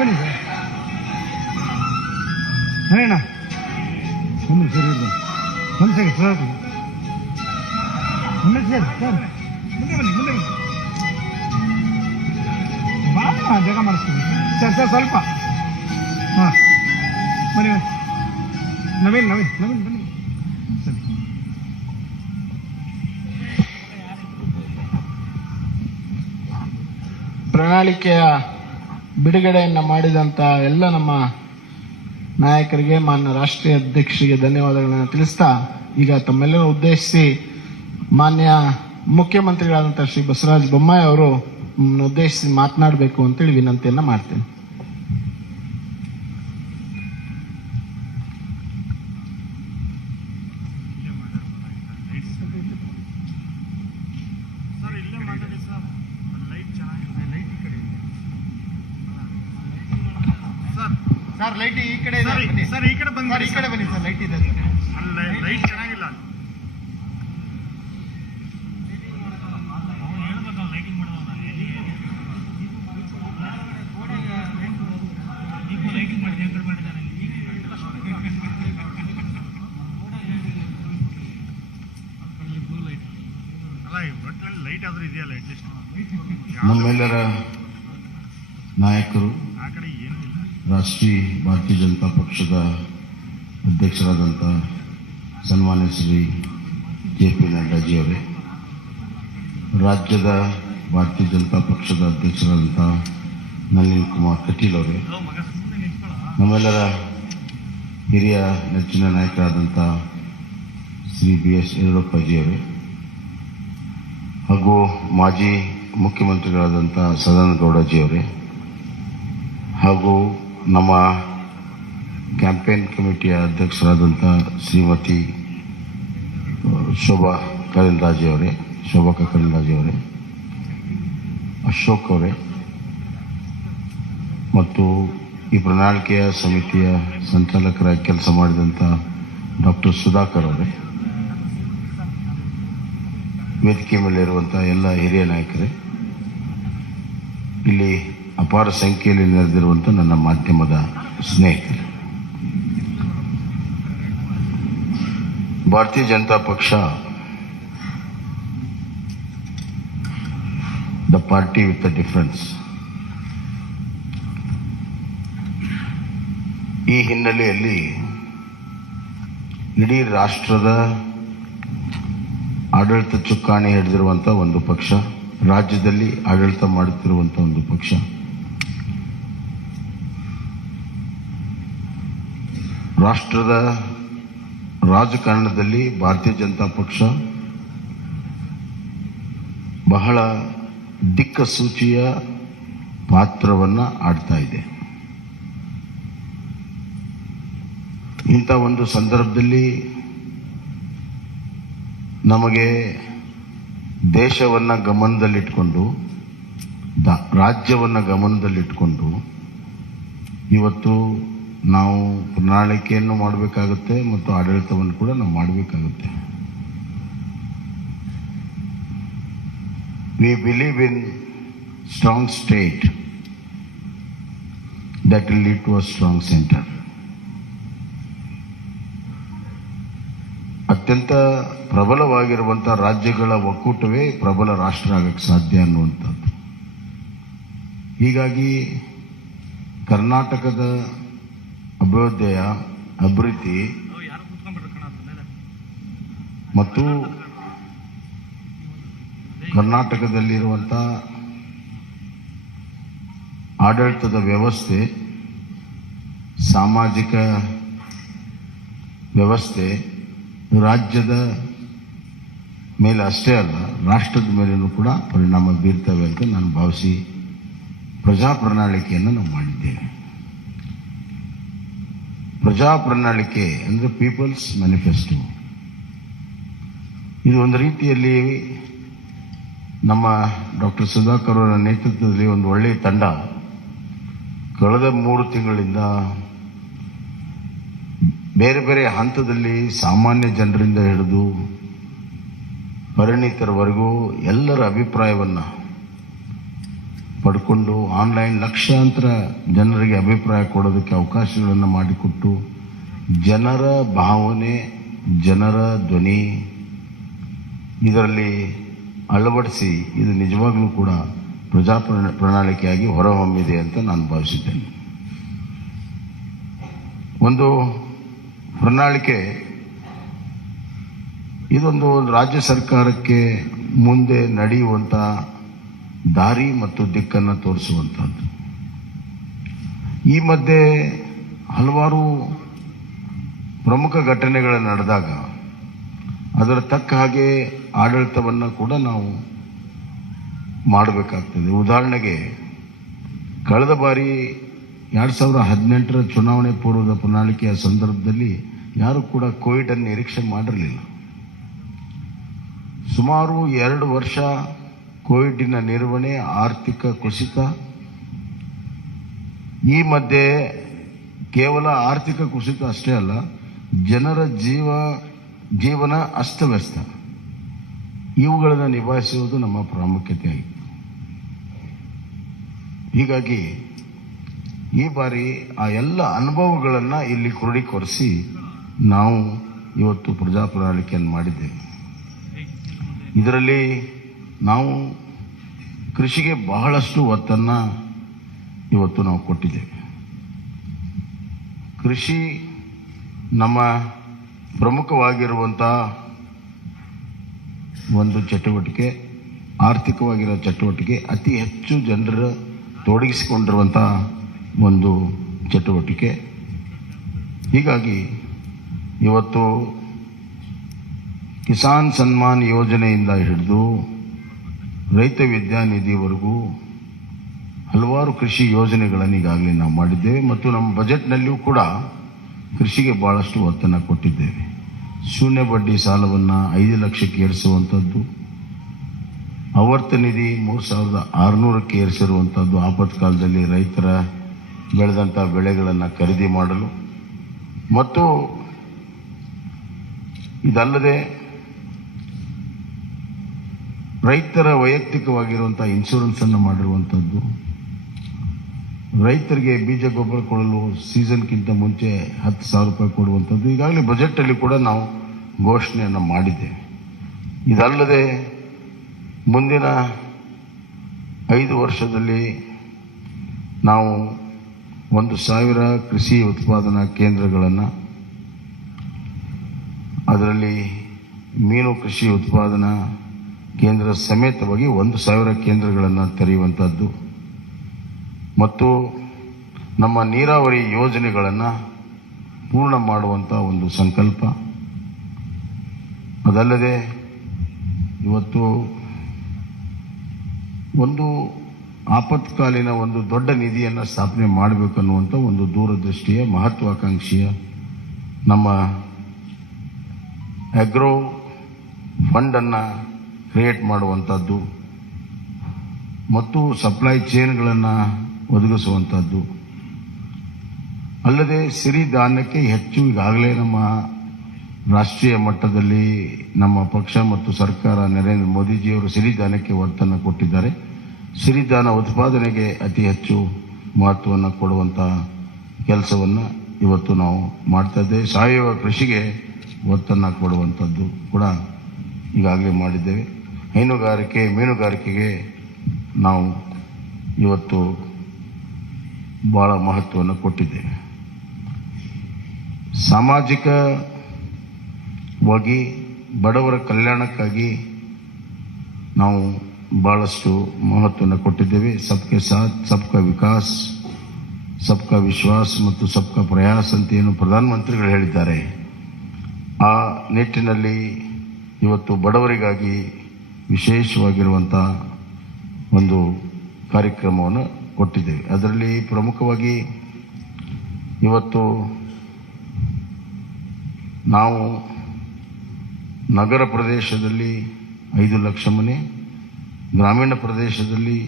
ಬನ್ನಿ ಸರ್, ಅಣ್ಣ ಒಂದು ಸರಿ ಒಂದು ಸರಿ ಸರ್, ಮುಂದೆ ಸರ್ ಸರ್ ಮುಂದೆ ಬನ್ನಿ ಬಾ, ಜಾಗ ಮಾಡಿಸ್ತೀನಿ ಸರ್ ಸರ್ ಸ್ವಲ್ಪ. ಹಾಂ ಬನ್ನಿ ನವೀನ್ ಬನ್ನಿ ಸರಿ. ಪ್ರಣಾಳಿಕೆಯ ಬಿಡುಗಡೆಯನ್ನು ಮಾಡಿದಂಥ ಎಲ್ಲ ನಮ್ಮ ನಾಯಕರಿಗೆ, ಮಾನ್ಯ ರಾಷ್ಟ್ರೀಯ ಅಧ್ಯಕ್ಷರಿಗೆ ಧನ್ಯವಾದಗಳನ್ನು ತಿಳಿಸ್ತಾ, ಈಗ ತಮ್ಮೆಲ್ಲರೂ ಉದ್ದೇಶಿಸಿ ಮಾನ್ಯ ಮುಖ್ಯಮಂತ್ರಿಗಳಾದಂಥ ಶ್ರೀ ಬಸವರಾಜ ಬೊಮ್ಮಾಯಿ ಅವರು ಉದ್ದೇಶಿಸಿ ಮಾತನಾಡಬೇಕು ಅಂತೇಳಿ ವಿನಂತಿಯನ್ನು ಮಾಡ್ತೇನೆ. ಸರ್ ಲೈಟ್ ಈ ಕಡೆ ಇದೆ ಸರ್, ಈ ಕಡೆ ಬನ್ನಿ, ಈ ಕಡೆ ಬನ್ನಿ ಸರ್, ಲೈಟ್ ಇದೆ ಸರ್, ಅಲ್ಲಿ ಲೈಟ್ ಚೆನ್ನಾಗಿಲ್ಲ. ಲೈಟ್ ಆದ್ರೂ ಇದೆಯಲ್ಲ ಅಟ್ಲೀಸ್ಟ್. ನಮ್ಮೆಲ್ಲರ ನಾಯಕರು, ಆ ಕಡೆ ಏನೂ ಇಲ್ಲ, ರಾಷ್ಟ್ರೀಯ ಭಾರತೀಯ ಜನತಾ ಪಕ್ಷದ ಅಧ್ಯಕ್ಷರಾದಂಥ ಸನ್ಮಾನ್ಯ ಶ್ರೀ JP ನಡ್ಡಾಜಿ ಅವರೇ, ರಾಜ್ಯದ ಭಾರತೀಯ ಜನತಾ ಪಕ್ಷದ ಅಧ್ಯಕ್ಷರಾದಂಥ ನಳಿನ್ ಕುಮಾರ್ ಕಟೀಲ್ ಅವರೇ, ನಮ್ಮೆಲ್ಲರ ಹಿರಿಯ ನೆಚ್ಚಿನ ನಾಯಕರಾದಂಥ ಶ್ರೀ BS ಯಡಿಯೂರಪ್ಪಜಿ ಅವರೇ, ಹಾಗೂ ಮಾಜಿ ಮುಖ್ಯಮಂತ್ರಿಗಳಾದಂಥ ಸದಾನಂದ ಗೌಡಜಿ ಅವರೇ, ಹಾಗೂ ನಮ್ಮ ಕ್ಯಾಂಪೇನ್ ಕಮಿಟಿಯ ಅಧ್ಯಕ್ಷರಾದಂಥ ಶ್ರೀಮತಿ ಶೋಭಾ ಕರಂದ್ಲಾಜೆ ಅವರೇ, ಅಶೋಕ್ ಅವರೇ ಮತ್ತು ಈ ಪ್ರಣಾಳಿಕೆಯ ಸಮಿತಿಯ ಸಂಚಾಲಕರಾಗಿ ಕೆಲಸ ಮಾಡಿದಂಥ ಡಾಕ್ಟರ್ ಸುಧಾಕರ್ ಅವರೇ, ವೇದಿಕೆ ಮೇಲೆ ಇರುವಂಥ ಎಲ್ಲ ಹಿರಿಯ ನಾಯಕರೇ, ಇಲ್ಲಿ ಅಪಾರ ಸಂಖ್ಯೆಯಲ್ಲಿ ನೆರೆದಿರುವಂಥ ನನ್ನ ಮಾಧ್ಯಮದ ಸ್ನೇಹಿತರೆ, ಭಾರತೀಯ ಜನತಾ ಪಕ್ಷ the party with the difference ಈ ಹಿನ್ನೆಲೆಯಲ್ಲಿ ಇಡೀ ರಾಷ್ಟ್ರದ ಆಡಳಿತ ಚುಕ್ಕಾಣಿ ಹಿಡಿದಿರುವಂಥ ಒಂದು ಪಕ್ಷ, ರಾಜ್ಯದಲ್ಲಿ ಆಡಳಿತ ಮಾಡುತ್ತಿರುವಂಥ ಒಂದು ಪಕ್ಷ, ರಾಷ್ಟ್ರದ ರಾಜಕಾರಣದಲ್ಲಿ ಭಾರತೀಯ ಜನತಾ ಪಕ್ಷ ಬಹಳ ದಿಕ್ಕಸೂಚಿಯ ಪಾತ್ರವನ್ನು ಆಡ್ತಾ ಇದೆ. ಇಂಥ ಒಂದು ಸಂದರ್ಭದಲ್ಲಿ ನಮಗೆ ದೇಶವನ್ನು ಗಮನದಲ್ಲಿಟ್ಕೊಂಡು, ರಾಜ್ಯವನ್ನು ಗಮನದಲ್ಲಿಟ್ಕೊಂಡು ಇವತ್ತು ನಾವು ಪ್ರಣಾಳಿಕೆಯನ್ನು ಮಾಡಬೇಕಾಗುತ್ತೆ ಮತ್ತು ಆಡಳಿತವನ್ನು ಕೂಡ ನಾವು ಮಾಡಬೇಕಾಗುತ್ತೆ. We believe in strong state that will lead to a strong center. ಅತ್ಯಂತ ಪ್ರಬಲವಾಗಿರುವಂಥ ರಾಜ್ಯಗಳ ಒಕ್ಕೂಟವೇ ಪ್ರಬಲ ರಾಷ್ಟ್ರ ಆಗಕ್ಕೆ ಸಾಧ್ಯ ಅನ್ನುವಂಥದ್ದು. ಹೀಗಾಗಿ ಕರ್ನಾಟಕದ ಅಭಿವೃದ್ಧಿ ಮತ್ತು ಕರ್ನಾಟಕದಲ್ಲಿರುವಂಥ ಆಡಳಿತದ ವ್ಯವಸ್ಥೆ, ಸಾಮಾಜಿಕ ವ್ಯವಸ್ಥೆ ರಾಜ್ಯದ ಮೇಲೆ ಅಷ್ಟೇ ಅಲ್ಲ, ರಾಷ್ಟ್ರದ ಮೇಲೂ ಕೂಡ ಪರಿಣಾಮ ಬೀರ್ತವೆ ಅಂತ ನಾನು ಭಾವಿಸಿ ಪ್ರಜಾ ಪ್ರಣಾಳಿಕೆಯನ್ನು ನಾವು ಮಾಡಿದ್ದೇವೆ. ಪ್ರಜಾ ಪ್ರಣಾಳಿಕೆ ಅಂದರೆ ಪೀಪಲ್ಸ್ ಮ್ಯಾನಿಫೆಸ್ಟೋ. ಇದು ಒಂದು ರೀತಿಯಲ್ಲಿ ನಮ್ಮ ಡಾಕ್ಟರ್ ಸುಧಾಕರ್ ಅವರ ನೇತೃತ್ವದಲ್ಲಿ ಒಂದು ಒಳ್ಳೆಯ ತಂಡ ಕಳೆದ 3 ತಿಂಗಳಿಂದ ಬೇರೆ ಬೇರೆ ಹಂತದಲ್ಲಿ ಸಾಮಾನ್ಯ ಜನರಿಂದ ಹಿಡಿದು ಪರಿಣಿತರವರೆಗೂ ಎಲ್ಲರ ಅಭಿಪ್ರಾಯವನ್ನು ಪಡ್ಕೊಂಡು ಆನ್ಲೈನ್ ಲಕ್ಷಾಂತರ ಜನರಿಗೆ ಅಭಿಪ್ರಾಯ ಕೊಡೋದಕ್ಕೆ ಅವಕಾಶಗಳನ್ನು ಮಾಡಿಕೊಟ್ಟು ಜನರ ಭಾವನೆ, ಜನರ ಧ್ವನಿ ಇದರಲ್ಲಿ ಅಳವಡಿಸಿ ಇದು ನಿಜವಾಗ್ಲೂ ಕೂಡ ಪ್ರಜಾ ಪ್ರಣಾಳಿಕೆಯಾಗಿ ಹೊರಹೊಮ್ಮಿದೆ ಅಂತ ನಾನು ಭಾವಿಸಿದ್ದೇನೆ. ಒಂದು ಪ್ರಣಾಳಿಕೆ ಇದೊಂದು ರಾಜ್ಯ ಸರ್ಕಾರಕ್ಕೆ ಮುಂದೆ ನಡೆಯುವಂಥ ದಾರಿ ಮತ್ತು ದಿಕ್ಕನ್ನು ತೋರಿಸುವಂಥದ್ದು. ಈ ಮಧ್ಯೆ ಹಲವಾರು ಪ್ರಮುಖ ಘಟನೆಗಳು ನಡೆದಾಗ ಅದರ ತಕ್ಕ ಹಾಗೆ ಆಡಳಿತವನ್ನು ಕೂಡ ನಾವು ಮಾಡಬೇಕಾಗ್ತದೆ. ಉದಾಹರಣೆಗೆ ಕಳೆದ ಬಾರಿ 2018ರ ಚುನಾವಣೆ ಪೂರ್ವದ ಪ್ರಣಾಳಿಕೆಯ ಸಂದರ್ಭದಲ್ಲಿ ಯಾರು ಕೂಡ ಕೋವಿಡ್ ಅನ್ನು ನಿರೀಕ್ಷೆ ಮಾಡಿರಲಿಲ್ಲ. ಸುಮಾರು 2 ವರ್ಷ ಕೋವಿಡ್ನ ನಿರ್ವಹಣೆ, ಆರ್ಥಿಕ ಕುಸಿತ, ಈ ಮಧ್ಯೆ ಕೇವಲ ಆರ್ಥಿಕ ಕುಸಿತ ಅಷ್ಟೇ ಅಲ್ಲ, ಜನರ ಜೀವನ ಅಸ್ತವ್ಯಸ್ತ, ಇವುಗಳನ್ನು ನಿಭಾಯಿಸುವುದು ನಮ್ಮ ಪ್ರಾಮುಖ್ಯತೆಯಾಗಿತ್ತು. ಹೀಗಾಗಿ ಈ ಬಾರಿ ಆ ಎಲ್ಲ ಅನುಭವಗಳನ್ನು ಇಲ್ಲಿ ಕ್ರೋಢೀಕರಿಸಿ ನಾವು ಇವತ್ತು ಪ್ರಜಾ ಪ್ರಣಾಳಿಕೆಯನ್ನು ಮಾಡಿದ್ದೇವೆ. ಇದರಲ್ಲಿ ನಾವು ಕೃಷಿಗೆ ಬಹಳಷ್ಟು ಒತ್ತನ್ನು ಇವತ್ತು ನಾವು ಕೊಟ್ಟಿದ್ದೇವೆ. ಕೃಷಿ ನಮ್ಮ ಪ್ರಮುಖವಾಗಿರುವಂಥ ಒಂದು ಚಟುವಟಿಕೆ, ಆರ್ಥಿಕವಾಗಿರೋ ಚಟುವಟಿಕೆ, ಅತಿ ಹೆಚ್ಚು ಜನರ ತೊಡಗಿಸಿಕೊಂಡಿರುವಂಥ ಒಂದು ಚಟುವಟಿಕೆ. ಹೀಗಾಗಿ ಇವತ್ತು ಕಿಸಾನ್ ಸನ್ಮಾನ್ ಯೋಜನೆಯಿಂದ ಹಿಡಿದು ರೈತ ವಿದ್ಯಾನಿಧಿವರೆಗೂ ಹಲವಾರು ಕೃಷಿ ಯೋಜನೆಗಳನ್ನು ಈಗಾಗಲೇ ನಾವು ಮಾಡಿದ್ದೇವೆ ಮತ್ತು ನಮ್ಮ ಬಜೆಟ್ನಲ್ಲಿಯೂ ಕೂಡ ಕೃಷಿಗೆ ಬಹಳಷ್ಟು ಒತ್ತನ್ನು ಕೊಟ್ಟಿದ್ದೇವೆ. ಶೂನ್ಯ ಬಡ್ಡಿ ಸಾಲವನ್ನು 5 ಲಕ್ಷಕ್ಕೆ ಏರಿಸುವಂಥದ್ದು, ಆವರ್ತ ನಿಧಿ 3,600ಕ್ಕೆ ಏರಿಸಿರುವಂಥದ್ದು, ಆಪತ್ಕಾಲದಲ್ಲಿ ರೈತರ ಬೆಳೆದಂಥ ಬೆಳೆಗಳನ್ನು ಖರೀದಿ ಮಾಡಲು, ಮತ್ತು ಇದಲ್ಲದೆ ರೈತರ ವೈಯಕ್ತಿಕವಾಗಿರುವಂಥ ಇನ್ಶೂರೆನ್ಸ್ ಅನ್ನು ಮಾಡಿರುವಂಥದ್ದು, ರೈತರಿಗೆ ಬೀಜ ಗೊಬ್ಬರ ಕೊಡಲು ಸೀಸನ್ಗಿಂತ ಮುಂಚೆ 10,000 ರೂಪಾಯಿ ಕೊಡುವಂಥದ್ದು ಈಗಾಗಲೇ ಬಜೆಟಲ್ಲಿ ಕೂಡ ನಾವು ಘೋಷಣೆಯನ್ನು ಮಾಡಿದ್ದೇವೆ. ಇದಲ್ಲದೆ ಮುಂದಿನ 5 ವರ್ಷದಲ್ಲಿ ನಾವು 1,000 ಕೃಷಿ ಉತ್ಪಾದನಾ ಕೇಂದ್ರಗಳನ್ನು, ಅದರಲ್ಲಿ ಮೀನು ಕೃಷಿ ಉತ್ಪಾದನಾ ಕೇಂದ್ರ ಸಮೇತವಾಗಿ 1,000 ಕೇಂದ್ರಗಳನ್ನು ತೆರೆಯುವಂಥದ್ದು, ಮತ್ತು ನಮ್ಮ ನೀರಾವರಿ ಯೋಜನೆಗಳನ್ನು ಪೂರ್ಣ ಮಾಡುವಂಥ ಒಂದು ಸಂಕಲ್ಪ. ಅದಲ್ಲದೆ ಇವತ್ತು ಒಂದು ಆಪತ್ಕಾಲೀನ ಒಂದು ದೊಡ್ಡ ನಿಧಿಯನ್ನು ಸ್ಥಾಪನೆ ಮಾಡಬೇಕನ್ನುವಂಥ ಒಂದು ದೂರದೃಷ್ಟಿಯ ಮಹತ್ವಾಕಾಂಕ್ಷೆಯ ನಮ್ಮ ಅಗ್ರೋ ಫಂಡನ್ನು ಕ್ರಿಯೇಟ್ ಮಾಡುವಂಥದ್ದು, ಮತ್ತು ಸಪ್ಲೈ ಚೈನ್ಗಳನ್ನು ಒದಗಿಸುವಂಥದ್ದು. ಅಲ್ಲದೆ ಸಿರಿಧಾನ್ಯಕ್ಕೆ ಹೆಚ್ಚು ಈಗಾಗಲೇ ನಮ್ಮ ರಾಷ್ಟ್ರೀಯ ಮಟ್ಟದಲ್ಲಿ ನಮ್ಮ ಪಕ್ಷ ಮತ್ತು ಸರ್ಕಾರ ನರೇಂದ್ರ ಮೋದಿಜಿಯವರು ಸಿರಿಧಾನ್ಯಕ್ಕೆ ಒತ್ತನ್ನು ಕೊಟ್ಟಿದ್ದಾರೆ. ಸಿರಿಧಾನ್ಯ ಉತ್ಪಾದನೆಗೆ ಅತಿ ಹೆಚ್ಚು ಮಹತ್ವವನ್ನು ಕೊಡುವಂಥ ಕೆಲಸವನ್ನು ಇವತ್ತು ನಾವು ಮಾಡ್ತಾ ಇದ್ದೇವೆ. ಸಾವಯವ ಕೃಷಿಗೆ ಒತ್ತನ್ನು ಕೊಡುವಂಥದ್ದು ಕೂಡ ಈಗಾಗಲೇ ಮಾಡಿದ್ದೇವೆ. ಹೈನುಗಾರಿಕೆ, ಮೀನುಗಾರಿಕೆಗೆ ನಾವು ಇವತ್ತು ಬಹಳ ಮಹತ್ವವನ್ನು ಕೊಟ್ಟಿದ್ದೇವೆ. ಸಾಮಾಜಿಕವಾಗಿ ಬಡವರ ಕಲ್ಯಾಣಕ್ಕಾಗಿ ನಾವು ಬಹಳಷ್ಟು ಮಹತ್ವವನ್ನು ಕೊಟ್ಟಿದ್ದೇವೆ. ಸಬ್ಕೆ ಸಾಥ್ ಸಬ್ಕಾ ವಿಕಾಸ್, ಸಬ್ಕಾ ವಿಶ್ವಾಸ್ ಮತ್ತು ಸಬ್ಕಾ ಪ್ರಯಾಸ್ ಅಂತ ಏನು ಪ್ರಧಾನಮಂತ್ರಿಗಳು ಹೇಳಿದ್ದಾರೆ, ಆ ನಿಟ್ಟಿನಲ್ಲಿ ಇವತ್ತು ಬಡವರಿಗಾಗಿ ವಿಶೇಷವಾಗಿರುವಂಥ ಒಂದು ಕಾರ್ಯಕ್ರಮವನ್ನು ಕೊಟ್ಟಿದ್ದೇವೆ. ಅದರಲ್ಲಿ ಪ್ರಮುಖವಾಗಿ ಇವತ್ತು ನಾವು ನಗರ ಪ್ರದೇಶದಲ್ಲಿ 5 ಲಕ್ಷ ಮನೆ, ಗ್ರಾಮೀಣ ಪ್ರದೇಶದಲ್ಲಿ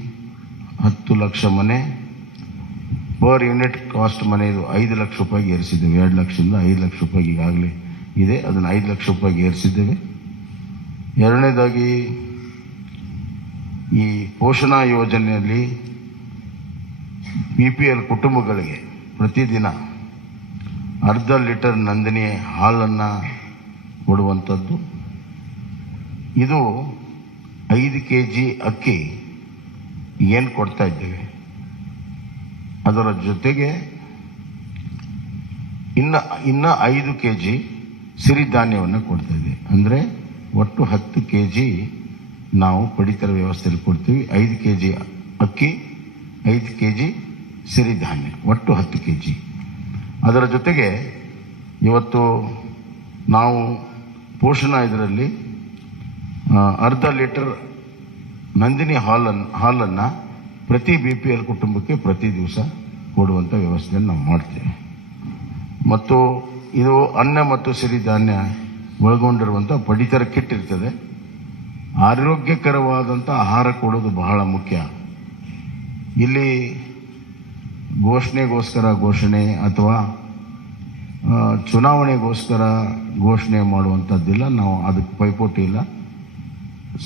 10 ಲಕ್ಷ ಮನೆ, ಪರ್ ಯೂನಿಟ್ ಕಾಸ್ಟ್ ಮನೆಯದು 5 ಲಕ್ಷ ರೂಪಾಯಿಗೆ ಏರಿಸಿದ್ದೇವೆ. 2 ಲಕ್ಷದಿಂದ 5 ಲಕ್ಷ ರೂಪಾಯಿಗೆ ಈಗಾಗಲೇ ಇದೆ, ಅದನ್ನು 5 ಲಕ್ಷ ರೂಪಾಯಿಗೆ ಏರಿಸಿದ್ದೇವೆ. ಎರಡನೇದಾಗಿ ಈ ಪೋಷಣಾ ಯೋಜನೆಯಲ್ಲಿ BPL ಕುಟುಂಬಗಳಿಗೆ ಪ್ರತಿದಿನ ಅರ್ಧ ಲೀಟರ್ ನಂದಿನಿ ಹಾಲನ್ನು ಕೊಡುವಂಥದ್ದು. ಇದು 5 kg ಅಕ್ಕಿ ಏನು ಕೊಡ್ತಾ ಇದ್ದೇವೆ, ಅದರ ಜೊತೆಗೆ ಇನ್ನ 5 kg ಸಿರಿಧಾನ್ಯವನ್ನು ಕೊಡ್ತಾ ಇದ್ದೀವಿ. ಅಂದರೆ ಒಟ್ಟು 10 kg ನಾವು ಪಡಿತರ ವ್ಯವಸ್ಥೆಯಲ್ಲಿ ಕೊಡ್ತೀವಿ. 5 kg ಅಕ್ಕಿ, 5 kg ಸಿರಿಧಾನ್ಯ, ಒಟ್ಟು 10 kg. ಅದರ ಜೊತೆಗೆ ಇವತ್ತು ನಾವು ಪೋಷಣಾ ಇದರಲ್ಲಿ ಅರ್ಧ ಲೀಟರ್ ನಂದಿನಿ ಹಾಲನ್ನು ಪ್ರತಿ BPL ಕುಟುಂಬಕ್ಕೆ ಪ್ರತಿ ದಿವಸ ಕೊಡುವಂಥ ವ್ಯವಸ್ಥೆಯನ್ನು ನಾವು ಮಾಡ್ತೇವೆ. ಮತ್ತು ಇದು ಅನ್ನ ಮತ್ತು ಸಿರಿಧಾನ್ಯ ಒಳಗೊಂಡಿರುವಂಥ ಪಡಿತರ ಕಿಟ್ ಇರ್ತದೆ. ಆರೋಗ್ಯಕರವಾದಂಥ ಆಹಾರ ಕೊಡೋದು ಬಹಳ ಮುಖ್ಯ. ಇಲ್ಲಿ ಘೋಷಣೆಗೋಸ್ಕರ ಘೋಷಣೆ ಅಥವಾ ಚುನಾವಣೆಗೋಸ್ಕರ ಘೋಷಣೆ ಮಾಡುವಂಥದ್ದಿಲ್ಲ. ನಾವು ಅದಕ್ಕೆ ಪೈಪೋಟಿ ಇಲ್ಲ.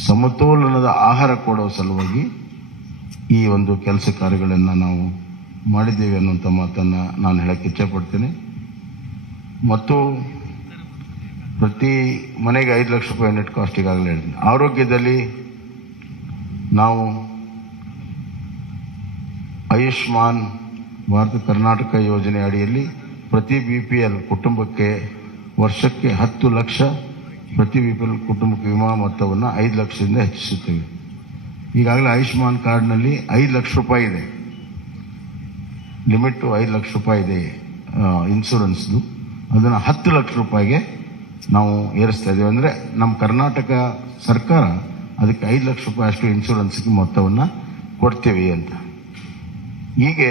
ಸಮತೋಲನದ ಆಹಾರ ಕೊಡೋ ಸಲುವಾಗಿ ಈ ಒಂದು ಕೆಲಸ ಕಾರ್ಯಗಳನ್ನು ನಾವು ಮಾಡಿದ್ದೇವೆ ಅನ್ನುವಂಥ ಮಾತನ್ನು ನಾನು ಹೇಳಕ್ಕೆ ಇಚ್ಛೆಪಡ್ತೇನೆ. ಮತ್ತು ಪ್ರತಿ ಮನೆಗೆ 5 ಲಕ್ಷ ರೂಪಾಯಿ ಯೂನಿಟ್ ಕಾಸ್ಟ್ ಈಗಾಗಲೇ ಹೇಳಿದ್ದೀನಿ. ಆರೋಗ್ಯದಲ್ಲಿ ನಾವು ಆಯುಷ್ಮಾನ್ ಭಾರತ ಕರ್ನಾಟಕ ಯೋಜನೆ ಅಡಿಯಲ್ಲಿ ಪ್ರತಿ BPL ಕುಟುಂಬಕ್ಕೆ ವರ್ಷಕ್ಕೆ 10 ಲಕ್ಷ, ಪ್ರತಿ BPL ಕುಟುಂಬಕ್ಕೆ ವಿಮಾ ಮೊತ್ತವನ್ನು 5 ಲಕ್ಷದಿಂದ ಹೆಚ್ಚಿಸುತ್ತೇವೆ. ಈಗಾಗಲೇ ಆಯುಷ್ಮಾನ್ ಕಾರ್ಡ್ನಲ್ಲಿ 5 ಲಕ್ಷ ರೂಪಾಯಿ ಇದೆ, ಲಿಮಿಟ್ 5 ಲಕ್ಷ ರೂಪಾಯಿ ಇದೆ ಇನ್ಶೂರೆನ್ಸ್ದು. ಅದನ್ನು 10 ಲಕ್ಷ ರೂಪಾಯಿಗೆ ನಾವು ಏರಿಸ್ತಾ ಇದ್ದೇವೆ. ಅಂದರೆ ನಮ್ಮ ಕರ್ನಾಟಕ ಸರ್ಕಾರ ಅದಕ್ಕೆ 5 ಲಕ್ಷ ರೂಪಾಯಿ ಅಷ್ಟು ಇನ್ಶೂರೆನ್ಸ್ಗೆ ಮೊತ್ತವನ್ನು ಕೊಡ್ತೇವೆ ಅಂತ. ಹೀಗೆ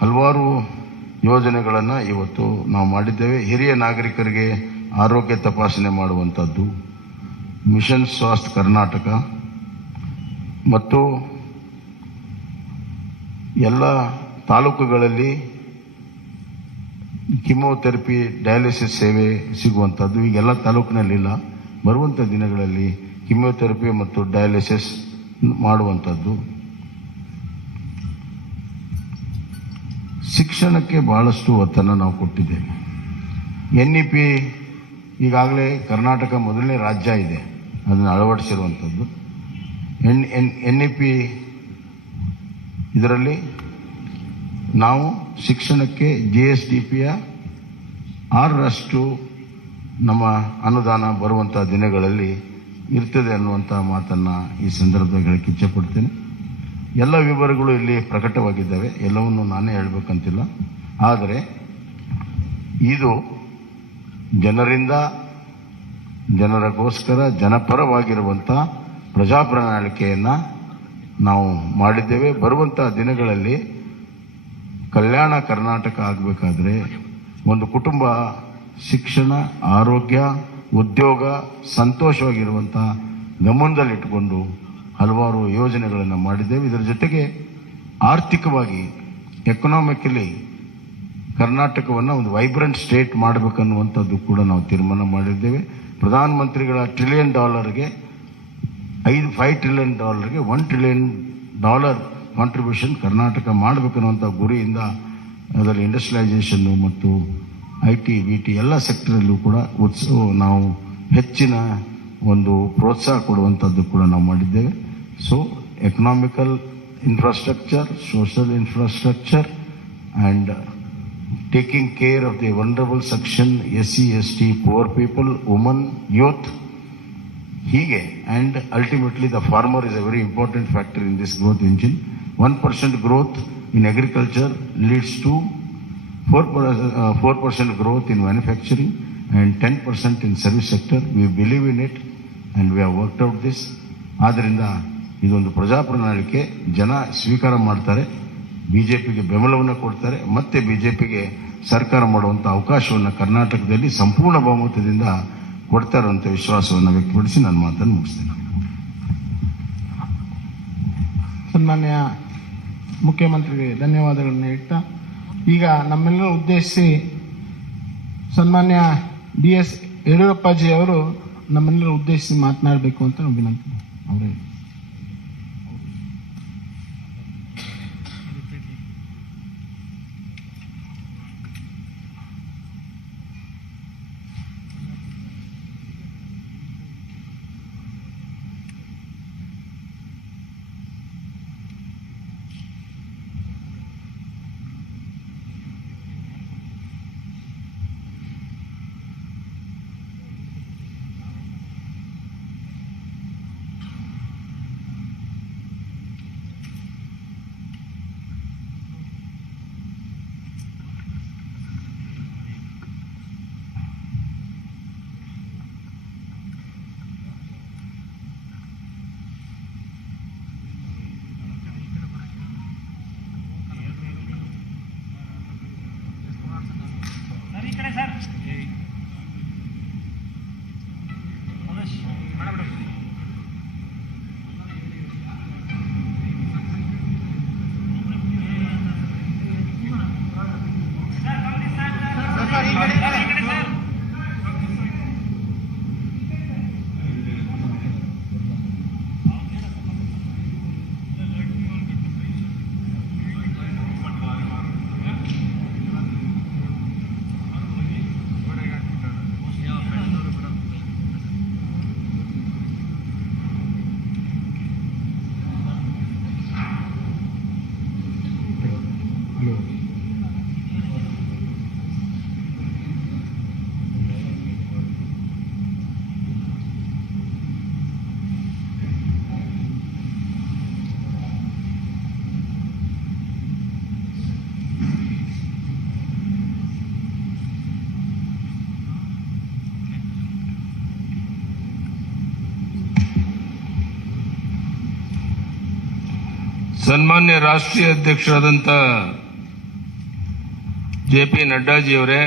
ಹಲವಾರು ಯೋಜನೆಗಳನ್ನು ಇವತ್ತು ನಾವು ಮಾಡಿದ್ದೇವೆ. ಹಿರಿಯ ನಾಗರಿಕರಿಗೆ ಆರೋಗ್ಯ ತಪಾಸಣೆ ಮಾಡುವಂಥದ್ದು, ಮಿಷನ್ ಸ್ವಾಸ್ಥ್ಯ ಕರ್ನಾಟಕ ಮತ್ತು ಎಲ್ಲ ತಾಲೂಕುಗಳಲ್ಲಿ ಕಿಮೋಥೆರಪಿ ಡಯಾಲಿಸಿಸ್ ಸೇವೆ ಸಿಗುವಂಥದ್ದು ಈಗೆಲ್ಲ ತಾಲೂಕಿನಲ್ಲಿಲ್ಲ. ಬರುವಂಥ ದಿನಗಳಲ್ಲಿ ಕಿಮೋಥೆರಪಿ ಮತ್ತು ಡಯಾಲಿಸಿಸ್ ಮಾಡುವಂಥದ್ದು. ಶಿಕ್ಷಣಕ್ಕೆ ಬಹಳಷ್ಟು ಒತ್ತನ್ನು ನಾವು ಕೊಟ್ಟಿದ್ದೇವೆ. NEP ಈಗಾಗಲೇ ಕರ್ನಾಟಕ ಮೊದಲನೇ ರಾಜ್ಯ ಇದೆ ಅದನ್ನು ಅಳವಡಿಸಿರುವಂಥದ್ದು. NEP ಇದರಲ್ಲಿ ನಾವು ಶಿಕ್ಷಣಕ್ಕೆ GSDPಯ 6% ನಮ್ಮ ಅನುದಾನ ಬರುವಂಥ ದಿನಗಳಲ್ಲಿ ಇರ್ತದೆ ಅನ್ನುವಂಥ ಮಾತನ್ನು ಈ ಸಂದರ್ಭದಲ್ಲಿ ಹೇಳಕ್ಕೆ ಇಚ್ಛೆಪಡ್ತೇನೆ. ಎಲ್ಲ ವಿವರಗಳು ಇಲ್ಲಿ ಪ್ರಕಟವಾಗಿದ್ದಾವೆ, ಎಲ್ಲವನ್ನು ನಾನೇ ಹೇಳಬೇಕಂತಿಲ್ಲ. ಆದರೆ ಇದು ಜನರಿಂದ ಜನರಿಗೋಸ್ಕರ ಜನಪರವಾಗಿರುವಂಥ ಪ್ರಜಾ ಪ್ರಣಾಳಿಕೆಯನ್ನು ನಾವು ಮಾಡಿದ್ದೇವೆ. ಬರುವಂಥ ದಿನಗಳಲ್ಲಿ ಕಲ್ಯಾಣ ಕರ್ನಾಟಕ ಆಗಬೇಕಾದ್ರೆ ಒಂದು ಕುಟುಂಬ ಶಿಕ್ಷಣ, ಆರೋಗ್ಯ, ಉದ್ಯೋಗ, ಸಂತೋಷವಾಗಿರುವಂಥ ಗಮನದಲ್ಲಿಟ್ಟುಕೊಂಡು ಹಲವಾರು ಯೋಜನೆಗಳನ್ನು ಮಾಡಿದ್ದೇವೆ. ಇದರ ಜೊತೆಗೆ ಆರ್ಥಿಕವಾಗಿ ಎಕನಾಮಿಕಲಿ ಕರ್ನಾಟಕವನ್ನು ಒಂದು ವೈಬ್ರೆಂಟ್ ಸ್ಟೇಟ್ ಮಾಡಬೇಕನ್ನುವಂಥದ್ದು ಕೂಡ ನಾವು ತೀರ್ಮಾನ ಮಾಡಿದ್ದೇವೆ. ಪ್ರಧಾನಮಂತ್ರಿಗಳ $1 ಟ್ರಿಲಿಯನ್ಗೆ $5 ಟ್ರಿಲಿಯನ್ $1 ಟ್ರಿಲಿಯನ್ ಕಾಂಟ್ರಿಬ್ಯೂಷನ್ ಕರ್ನಾಟಕ ಮಾಡಬೇಕನ್ನುವಂಥ ಗುರಿಯಿಂದ ಅದರಲ್ಲಿ ಇಂಡಸ್ಟ್ರಿಯಲೈಸೇಷನ್ನು ಮತ್ತು IT, BT ಎಲ್ಲ ಸೆಕ್ಟರಲ್ಲೂ ಕೂಡ ನಾವು ಹೆಚ್ಚಿನ ಒಂದು ಪ್ರೋತ್ಸಾಹ ಕೊಡುವಂಥದ್ದು ಕೂಡ ನಾವು ಮಾಡಿದ್ದೇವೆ. So economical infrastructure, social infrastructure and taking care of the vulnerable section, SC, ST, poor people, woman, youth, ಹೀಗೆ. And ultimately the farmer is a very important factor in this growth engine. 1% growth in agriculture leads to 4% growth in manufacturing and 10% in service sector. We believe in it and we have worked out this. ಆದ್ದರಿಂದ ಇದೊಂದು ಪ್ರಜಾ ಪ್ರಣಾಳಿಕೆ ಜನ ಸ್ವೀಕಾರ ಮಾಡ್ತಾರೆ, BJPಗೆ ಬೆಂಬಲವನ್ನು ಕೊಡ್ತಾರೆ, ಮತ್ತೆ BJPಗೆ ಸರ್ಕಾರ ಮಾಡುವಂಥ ಅವಕಾಶವನ್ನು ಕರ್ನಾಟಕದಲ್ಲಿ ಸಂಪೂರ್ಣ ಬಹುಮತದಿಂದ ಕೊಡ್ತಾರೆ ಅಂತ ವಿಶ್ವಾಸವನ್ನು ವ್ಯಕ್ತಪಡಿಸಿ ನನ್ನ ಮಾತನ್ನು ಮುಗಿಸ್ತೇನೆ. ಸನ್ಮಾನ್ಯ ಮುಖ್ಯಮಂತ್ರಿಗೆ ಧನ್ಯವಾದಗಳನ್ನು ಹೇಳ್ತಾ ಈಗ ನಮ್ಮೆಲ್ಲರೂ ಉದ್ದೇಶಿಸಿ ಸನ್ಮಾನ್ಯ DS ಯಡಿಯೂರಪ್ಪಾಜಿ ಅವರು ನಮ್ಮೆಲ್ಲರೂ ಉದ್ದೇಶಿಸಿ ಮಾತನಾಡಬೇಕು ಅಂತ ನಾವು ವಿನಂತಿ. ಅವರೇ ಸನ್ಮಾನ್ಯ ರಾಷ್ಟ್ರೀಯ ಅಧ್ಯಕ್ಷರಾದಂಥ JP ನಡ್ಡಾಜಿಯವರೇ,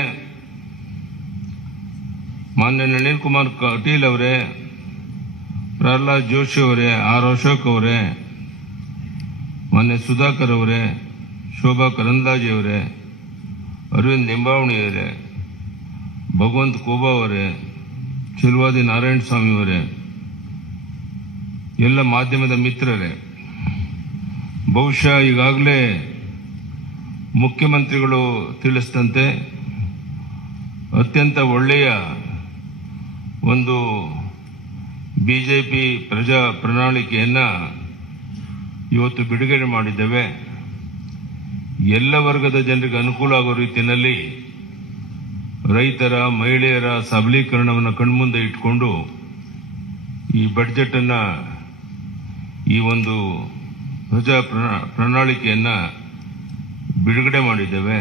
ಮಾನ್ಯ ನಳಿನ್ ಕುಮಾರ್ ಕಟೀಲ್ ಅವರೇ, ಪ್ರಹ್ಲಾದ್ ಜೋಶಿ ಅವರೇ, ಆರ್ ಅಶೋಕ್ ಅವರೇ, ಮಾನ್ಯ ಸುಧಾಕರ್ ಅವರೇ, ಶೋಭಾ ಕರಂದ್ಲಾಜೆ ಅವರೇ, ಅರವಿಂದ್ ಲಿಂಬಾವಣಿ ಅವರೇ, ಭಗವಂತ್ ಕೋಬಾ ಅವರೇ, ಚೆಲುವಾದಿ ನಾರಾಯಣ ಸ್ವಾಮಿ ಅವರೇ, ಎಲ್ಲ ಮಾಧ್ಯಮದ ಮಿತ್ರರೇ, ಬಹುಶಃ ಈಗಾಗಲೇ ಮುಖ್ಯಮಂತ್ರಿಗಳು ತಿಳಿಸಿದಂತೆ ಅತ್ಯಂತ ಒಳ್ಳೆಯ ಒಂದು ಬಿಜೆಪಿ ಪ್ರಜಾ ಪ್ರಣಾಳಿಕೆಯನ್ನು ಇವತ್ತು ಬಿಡುಗಡೆ ಮಾಡಿದ್ದೇವೆ. ಎಲ್ಲ ವರ್ಗದ ಜನರಿಗೆ ಅನುಕೂಲ ಆಗೋ ರೀತಿಯಲ್ಲಿ ರೈತರ, ಮಹಿಳೆಯರ ಸಬಲೀಕರಣವನ್ನು ಕಣ್ಮುಂದೆ ಇಟ್ಕೊಂಡು ಈ ಬಜೆಟ್ ಅನ್ನ, ಈ ಒಂದು ಪ್ರಜಾ ಪ್ರಣಾಳಿಕೆಯನ್ನ ಬಿಡುಗಡೆ ಮಾಡಿದ್ದೇವೆ.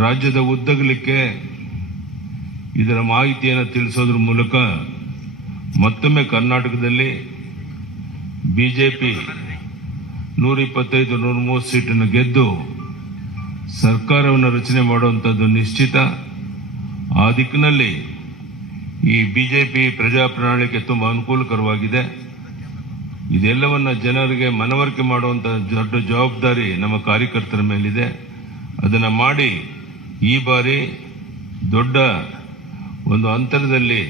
ರಾಜ್ಯದ ಉದ್ದಗಲಿಕ್ಕೆ ಇದರ ಮಾಹಿತಿಯನ್ನು ತಿಳಿಸೋದ್ರ ಮೂಲಕ ಮತ್ತೊಮ್ಮೆ ಕರ್ನಾಟಕದಲ್ಲಿ ಬಿಜೆಪಿ 125-130 ಸೀಟನ್ನು ಗೆದ್ದು ಸರ್ಕಾರವನ್ನು ರಚನೆ ಮಾಡುವಂಥದ್ದು ನಿಶ್ಚಿತ. ಆ ದಿಕ್ಕಿನಲ್ಲಿ ಈ ಬಿಜೆಪಿ ಪ್ರಜಾ ಪ್ರಣಾಳಿಕೆ ತುಂಬಾ ಅನುಕೂಲಕರವಾಗಿದೆ. ಇದೆಲ್ಲವನ್ನ ಜನರಿಗೆ ಮನವರಿಕೆ ಮಾಡುವಂತಹ ದೊಡ್ಡ ಜವಾಬ್ದಾರಿ ನಮ್ಮ ಕಾರ್ಯಕರ್ತರ ಮೇಲಿದೆ. ಅದನ್ನು ಮಾಡಿ ಈ ಬಾರಿ ದೊಡ್ಡ ಒಂದು ಅಂತರದಲ್ಲಿ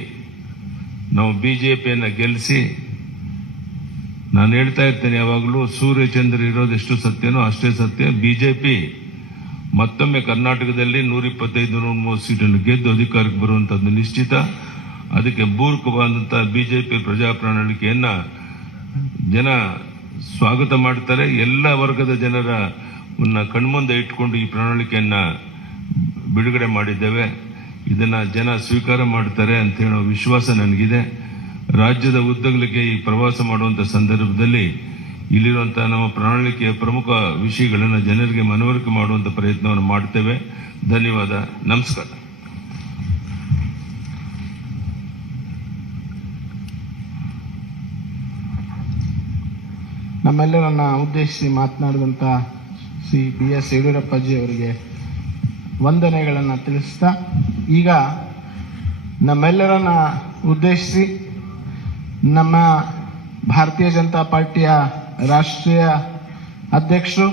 ನಾವು ಬಿಜೆಪಿಯನ್ನು ಗೆಲ್ಲಿಸಿ, ನಾನು ಹೇಳ್ತಾ ಇರ್ತೇನೆ ಯಾವಾಗಲೂ, ಸೂರ್ಯಚಂದ್ರ ಇರೋದೆಷ್ಟು ಸತ್ಯನೋ ಅಷ್ಟೇ ಸತ್ಯ. ಬಿಜೆಪಿ ಮತ್ತೊಮ್ಮೆ ಕರ್ನಾಟಕದಲ್ಲಿ 125-130 ಸೀಟನ್ನು ಗೆದ್ದು ಅಧಿಕಾರಕ್ಕೆ ಬರುವಂತದ್ದು ನಿಶ್ಚಿತ. ಅದಕ್ಕೆ ಪೂರಕವಾದಂತಹ ಬಿಜೆಪಿ ಪ್ರಜಾ ಪ್ರಣಾಳಿಕೆಯನ್ನ ಜನ ಸ್ವಾಗತ ಮಾಡ್ತಾರೆ. ಎಲ್ಲ ವರ್ಗದ ಜನರ ಕಣ್ಮುಂದೆ ಇಟ್ಕೊಂಡು ಈ ಪ್ರಣಾಳಿಕೆಯನ್ನ ಬಿಡುಗಡೆ ಮಾಡಿದ್ದೇವೆ. ಇದನ್ನ ಜನ ಸ್ವೀಕಾರ ಮಾಡ್ತಾರೆ ಅಂತ ಹೇಳೋ ವಿಶ್ವಾಸ ನನಗಿದೆ. ರಾಜ್ಯದ ಉದ್ದಗಲಿಕ್ಕೆ ಈ ಪ್ರವಾಸ ಮಾಡುವಂತಹ ಸಂದರ್ಭದಲ್ಲಿ ಇಲ್ಲಿರುವಂತಹ ನಮ್ಮ ಪ್ರಣಾಳಿಕೆಯ ಪ್ರಮುಖ ವಿಷಯಗಳನ್ನು ಜನರಿಗೆ ಮನವರಿಕೆ ಮಾಡುವಂತ ಪ್ರಯತ್ನವನ್ನು ಮಾಡ್ತೇವೆ. ಧನ್ಯವಾದ, ನಮಸ್ಕಾರ. ನಮ್ಮೆಲ್ಲರನ್ನ ಉದ್ದೇಶಿಸಿ ಮಾತನಾಡಿದಂಥ ಶ್ರೀ BS ಯಡಿಯೂರಪ್ಪಜಿ ಅವರಿಗೆ ವಂದನೆಗಳನ್ನು ತಿಳಿಸ್ತಾ, ಈಗ ನಮ್ಮೆಲ್ಲರನ್ನ ಉದ್ದೇಶಿಸಿ ನಮ್ಮ ಭಾರತೀಯ ಜನತಾ ಪಾರ್ಟಿಯ ರಾಷ್ಟ್ರೀಯ ಅಧ್ಯಕ್ಷರು,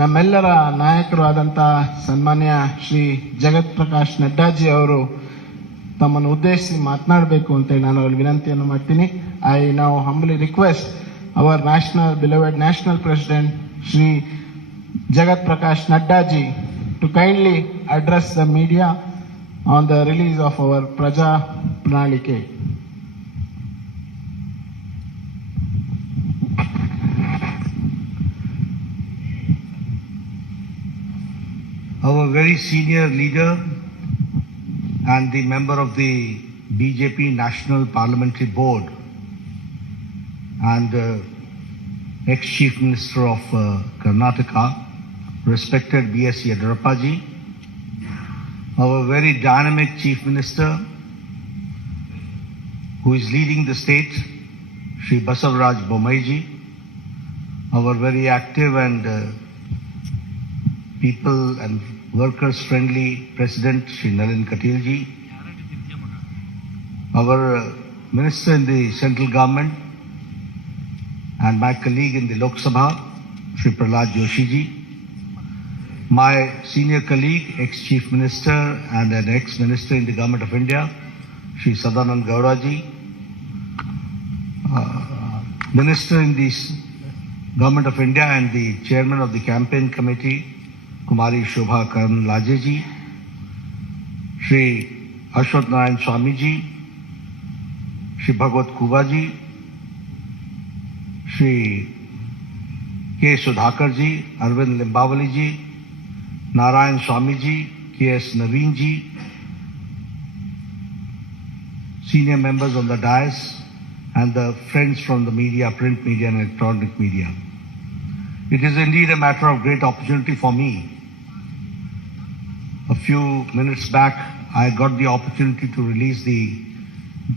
ನಮ್ಮೆಲ್ಲರ ನಾಯಕರು ಆದಂಥ ಸನ್ಮಾನ್ಯ ಶ್ರೀ ಜಗತ್ ಪ್ರಕಾಶ್ ನಡ್ಡಾಜಿ ಅವರು ತಮ್ಮನ್ನು ಉದ್ದೇಶಿಸಿ ಮಾತನಾಡಬೇಕು ಅಂತೇಳಿ ನಾನು ಅವರಿಗೆ ವಿನಂತಿಯನ್ನು ಮಾಡ್ತೀನಿ. I now humbly request our beloved national president Shri Jagat Prakash Nadda ji to kindly address the media on the release of our Praja Pranalike. Our very senior leader and the member of the BJP National Parliamentary Board and ex-Chief Minister of Karnataka, respected B.S. Yediyurappa ji, our very dynamic Chief Minister who is leading the state, Shri Basavaraj Bommai ji, our very active and people and workers friendly President Shri Nalin Katil ji, our Minister in the central government and my colleague in the Lok Sabha, Shri Prahlad Joshi ji, my senior colleague, ex-Chief Minister and an ex-Minister in the Government of India, Shri Sadanand Gowda ji, Minister in the Government of India and the Chairman of the Campaign Committee, Kumari Shobha Karandlaje ji, Shri Ashwat Narayan Swami ji, Shri Bhagwat Kuba ji, Shri K. Sudhakar ji, Arvind Limbawali ji, Narayan Swami ji, K.S. Naveen ji, senior members on the dais, and the friends from the media, print media and electronic media. It is indeed a matter of great opportunity for me. A few minutes back, I got the opportunity to release the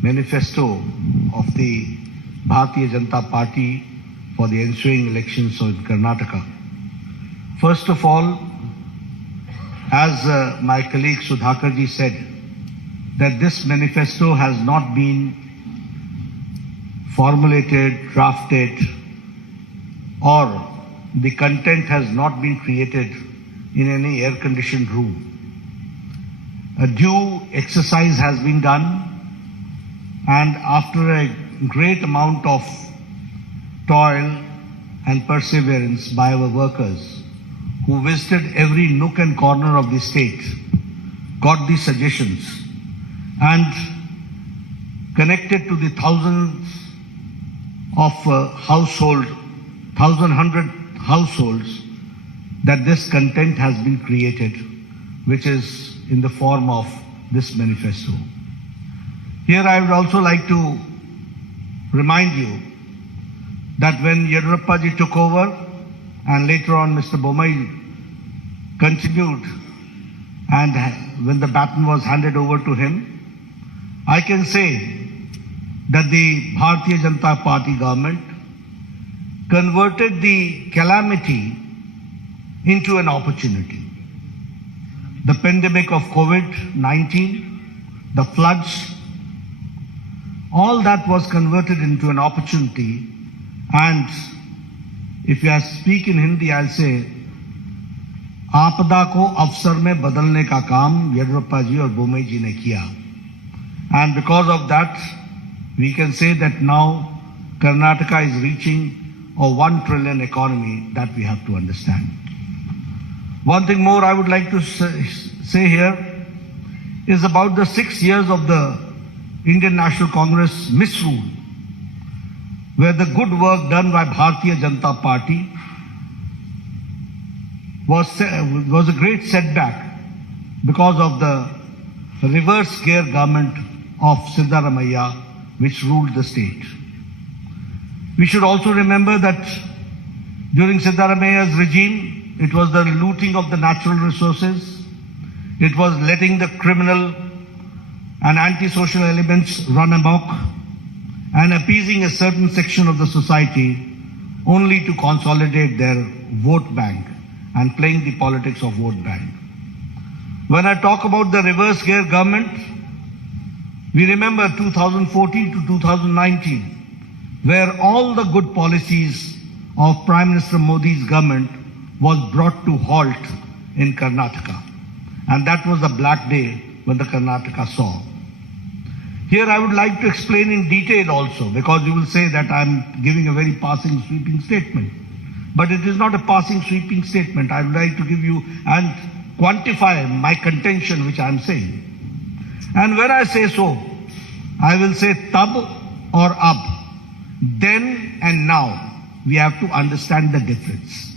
manifesto of the Bharatiya Janata Party for the ensuing elections in Karnataka. First of all, as my colleague Sudhakarji said, that this manifesto has not been formulated, drafted, or the content has not been created in any air-conditioned room. A due exercise has been done, and after a great amount of toil and perseverance by our workers who visited every nook and corner of the state, got the suggestions, and connected to the thousands of households that this content has been created, which is in the form of this manifesto. Here I would also like to remind you that when Yediyurappa ji took over and later on Mr. Bommai continued, and when the baton was handed over to him, I can say that the Bharatiya Janata Party government converted the calamity into an opportunity. The pandemic of COVID-19, the floods, all that was converted into an opportunity. And if I speak in Hindi, I'll say, आपदा को अवसर में बदलने का काम येडियुरप्पा जी और बोम्मई जी ने किया. And because of that, we can say that now Karnataka is reaching a 1 trillion economy that we have to understand. One thing more I would like to say here is about the 6 years of the Indian National Congress misrule, where the good work done by Bharatiya Janata Party was a great setback because of the reverse gear government of Siddaramaiah, which ruled the state. We should also remember that during Siddaramaiah's regime, it was the looting of the natural resources, it was letting the criminal and antisocial elements run amok, and appeasing a certain section of the society only to consolidate their vote bank and playing the politics of vote bank. When I talk about the reverse gear government, we remember 2014 to 2019, where all the good policies of Prime Minister Modi's government was brought to halt in Karnataka. And that was a black day when the Karnataka saw. Here I would like to explain in detail also, because you will say that I am giving a very passing sweeping statement. But it is not a passing sweeping statement. I would like to give you and quantify my contention which I am saying. And when I say so, I will say tab or ab. Then and now, we have to understand the difference.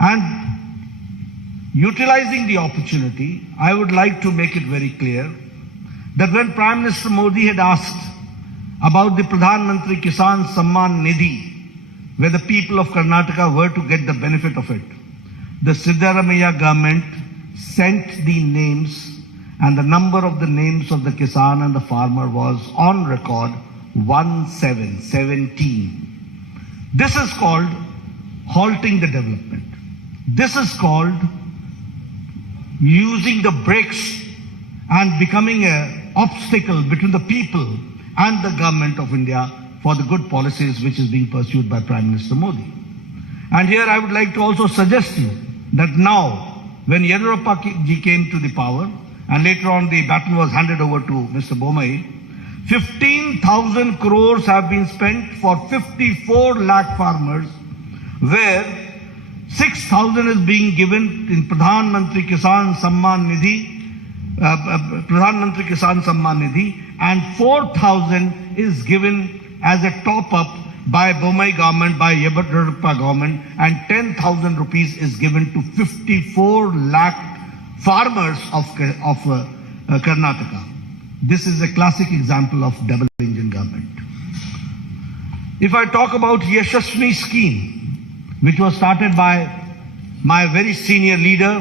And utilizing the opportunity, I would like to make it very clear that when Prime Minister Modi had asked about the Pradhan Mantri Kisan Samman Nidhi, where the people of Karnataka were to get the benefit of it, the Siddaramaiah government sent the names, and the number of the names of the Kisan and the farmer was on record 17. This is called halting the development. This is called using the brakes and becoming an obstacle between the people and the government of India for the good policies which is being pursued by Prime Minister Modi. And here I would like to also suggest you that now, when Yediyurappa ji came to the power, and later on the baton was handed over to Mr. Bommai, 15,000 crores have been spent for 54 lakh farmers, where 6,000 is being given in Pradhan Mantri Kisan Samman Nidhi, and 4,000 is given as a top-up by Bommai government, by Yediyurappa government, and 10,000 rupees is given to 54 lakh farmers of Karnataka. This is a classic example of double engine government. If I talk about Yashasvi scheme, which was started by my very senior leader,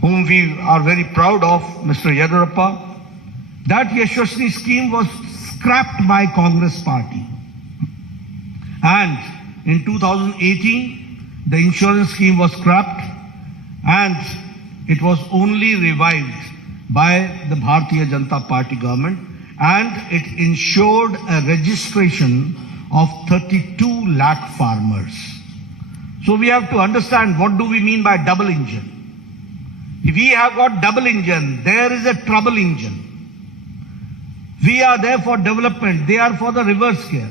whom we are very proud of, Mr. Yediyurappa, that Yashasvi scheme was scrapped by Congress party. And in 2018, the insurance scheme was scrapped, and it was only revived by the Bharatiya Janata Party government, and it ensured a registration of 32 lakh farmers. So we have to understand what do we mean by double engine. If we have got double engine, there is a trouble engine. We are there for development, they are for the reverse gear.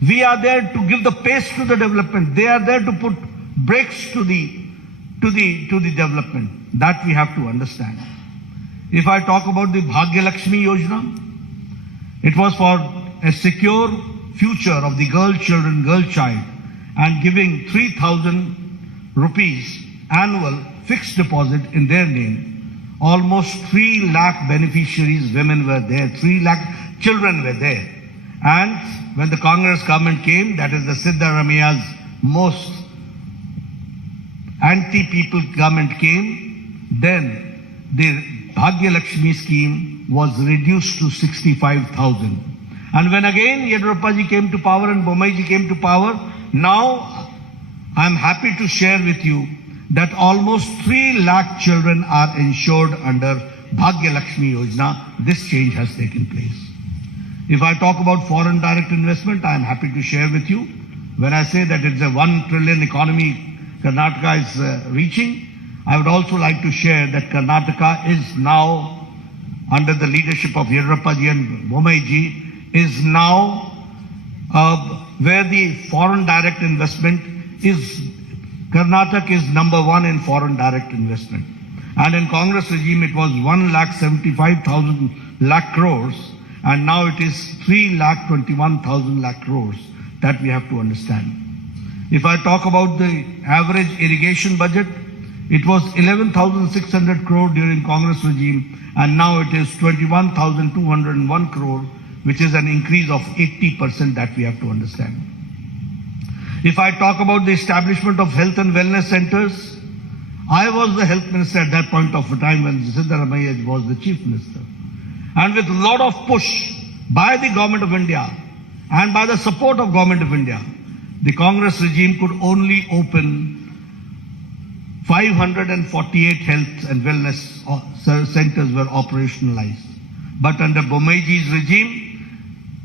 We are there to give the pace to the development, they are there to put brakes to the development. That we have to understand. If I talk about the Bhagya Lakshmi Yojana, it was for a secure future of the girl child, and giving 3,000 rupees annual fixed deposit in their name. Almost 3 lakh beneficiaries, women were there, 3 lakh children were there. And when the Congress government came, that is the Siddaramaia's most anti-people government came, then the Bhagya Lakshmi scheme was reduced to 65,000. And when again Yediyurappa ji came to power and Bommai ji came to power, now I am happy to share with you that almost 3 lakh children are insured under Bhagya Lakshmi Yojana. This change has taken place. If I talk about foreign direct investment, I am happy to share with you. When I say that it's a 1 trillion economy Karnataka is reaching, I would also like to share that Karnataka is now, under the leadership of Yediyurappa ji and Bommai ji, is now where the foreign direct investment is, Karnataka is number 1 in foreign direct investment. And in Congress regime, it was 1,75,000 lakh crores, and now it is 3,21,000 lakh crores. That we have to understand. If I talk about the average irrigation budget, it was 11,600 crore during Congress regime, and now it is 21,201 crore, which is an increase of 80%. That we have to understand. If I talk about the establishment of health and wellness centers, I was the health minister at that point of time when Siddaramaiah was the chief minister. And with a lot of push by the government of India and by the support of government of India, the Congress regime could only open 548 health and wellness centers were operationalized. But under Bommai ji's regime,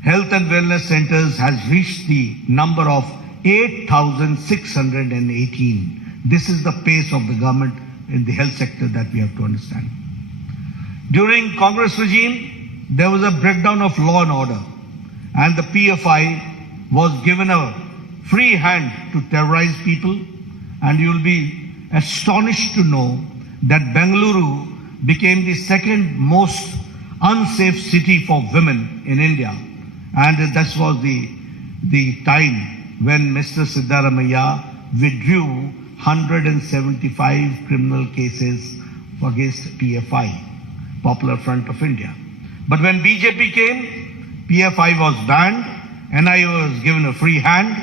health and wellness centers has reached the number of 8,618. This is the pace of the government in the health sector that we have to understand. During Congress regime, there was a breakdown of law and order, and the PFI was given a free hand to terrorize people, and you will be astonished to know that Bengaluru became the second most unsafe city for women in India, and that was the time when Mr. Siddaramaiah withdrew 175 criminal cases against PFI, Popular Front of India. But when BJP came, PFI was banned, NIA was given a free hand,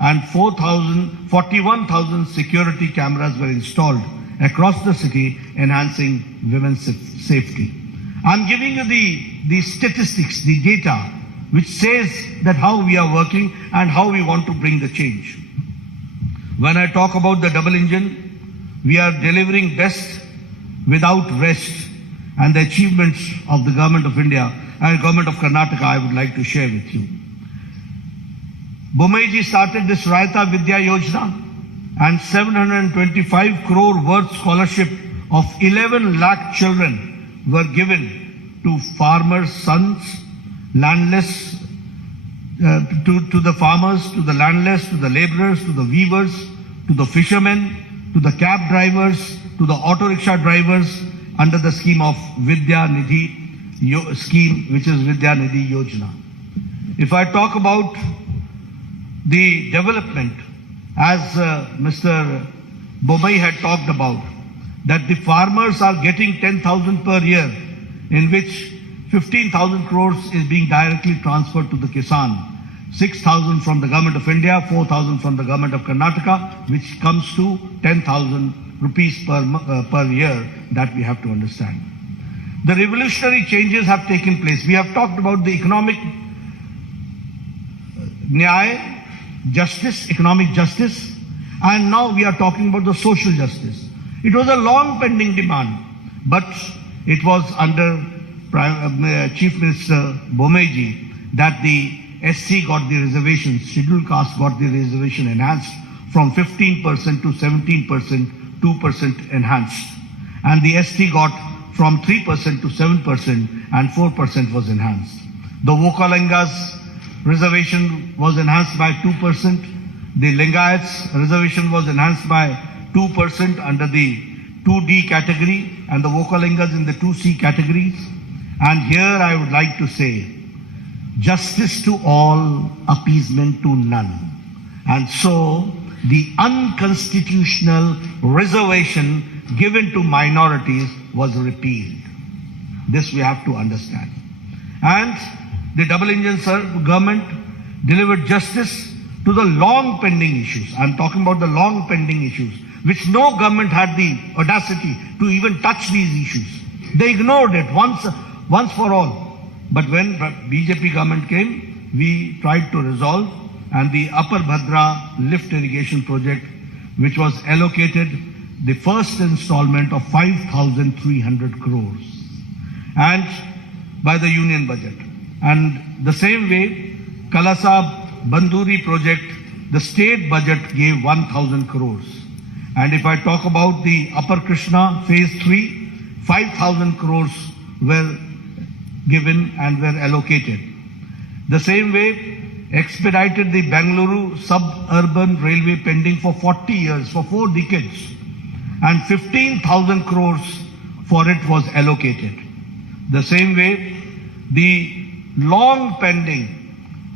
and 41,000 security cameras were installed across the city, enhancing women's safety. I'm giving you the statistics, the data, which says that how we are working and how we want to bring the change. When I talk about the double engine, we are delivering best without rest, and the achievements of the government of India and government of Karnataka I would like to share with you. Bommai ji started this Rayata Vidya Yojana, and 725 crore worth scholarship of 11 lakh children were given to farmers' sons, landless, to the farmers, to the landless, to the laborers, to the weavers, to the fishermen, to the cab drivers, to the auto rickshaw drivers, under the scheme of Vidya Nidhi scheme, which is Vidya Nidhi Yojana. If I talk about the development, as Mr. Bommai had talked about, that the farmers are getting 10,000 per year, in which 15,000 crores is being directly transferred to the Kisan, 6,000 from the government of India, 4,000 from the government of Karnataka, which comes to 10,000 rupees per year. That we have to understand. The revolutionary changes have taken place. We have talked about the economic economic justice, and now we are talking about the social justice. It was a long pending demand, but it was under Chief Minister Bomeji that the SC got the reservation, scheduled caste got the reservation enhanced from 15% to 17%, 2% enhanced. And the ST got from 3% to 7% and 4% was enhanced. The Vokalingas reservation was enhanced by 2%. The Lingayats reservation was enhanced by 2% under the 2D category and the Vokalingas in the 2C categories. And here I would like to say, justice to all, appeasement to none. And so the unconstitutional reservation given to minorities was repealed. This we have to understand. And the double engine government delivered justice to the long pending issues. I'm talking about the long pending issues, which no government had the audacity to even touch these issues. They ignored it once for all. But when BJP government came, we tried to resolve, and the Upper Bhadra lift irrigation project, which was allocated the first installment of 5,300 crores and by the union budget. And the same way, Kalasa Banduri project, the state budget gave 1,000 crores. And if I talk about the Upper Krishna phase 3, 5,000 crores were given and were allocated. The same way, expedited the Bengaluru suburban railway pending for 40 years, for 4 decades, and 15,000 crores for it was allocated. The same way, the long pending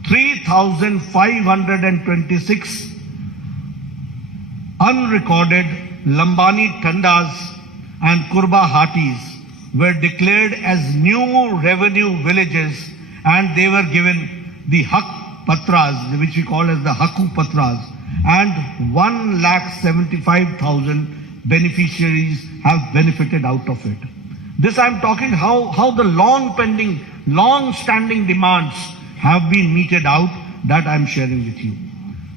3,526 unrecorded Lambani Tandas and Kurba Hatis were declared as new revenue villages, and they were given the Hak Patras, which we call as the Haku Patras, and 1,75,000 beneficiaries have benefited out of it. This I'm talking how the long pending, long standing demands have been meted out, that I'm sharing with you.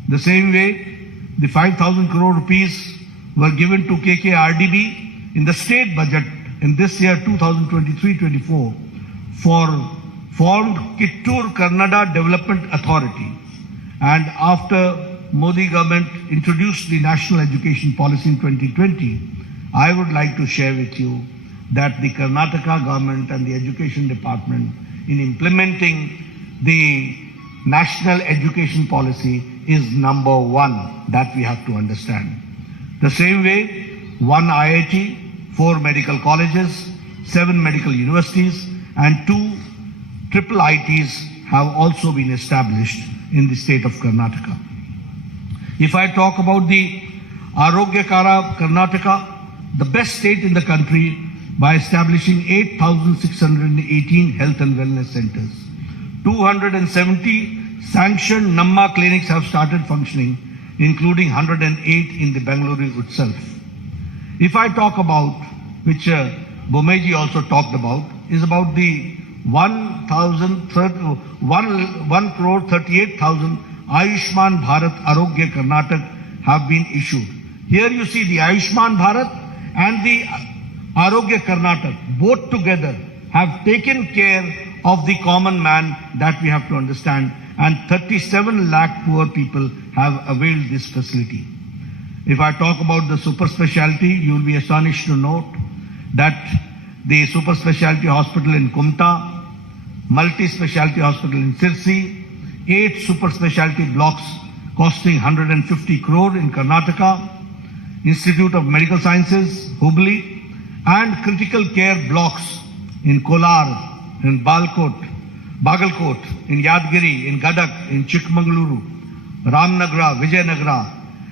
The same way, the 5,000 crore rupees were given to KKRDB in the state budget in this year 2023-24 for formed Kittur Kannada Development Authority. And after Modi government introduced the national education policy in 2020, I would like to share with you that the Karnataka government and the education department, in implementing the national education policy, is number one. That we have to understand. The same way, 1 IIT, 4 medical colleges, 7 medical universities, and 2 triple ITs have also been established in the state of Karnataka. If I talk about the Arogyakara Karnataka, the best state in the country, by establishing 8,618 health and wellness centers. 270 sanctioned Namma clinics have started functioning, including 108 in the Bengaluru itself. If I talk about, which Bomeji also talked about, is about the 1,38,000 Ayushman Bharat Arogya Karnataka have been issued. Here you see the Ayushman Bharat and the Arogya Karnataka, both together have taken care of the common man, that we have to understand, and 37 lakh poor people have availed this facility. If I talk about the super specialty, you will be astonished to note that the super specialty hospital in Kumta, multi-specialty hospital in Sirsi, 8 super specialty blocks costing 150 crore in Karnataka, Institute of Medical Sciences, Hubli, and critical care blocks in Kolar, in Bagalkot, in Yadgiri, in Gadak, in Chikmagaluru, Ramnagara, Vijayanagara,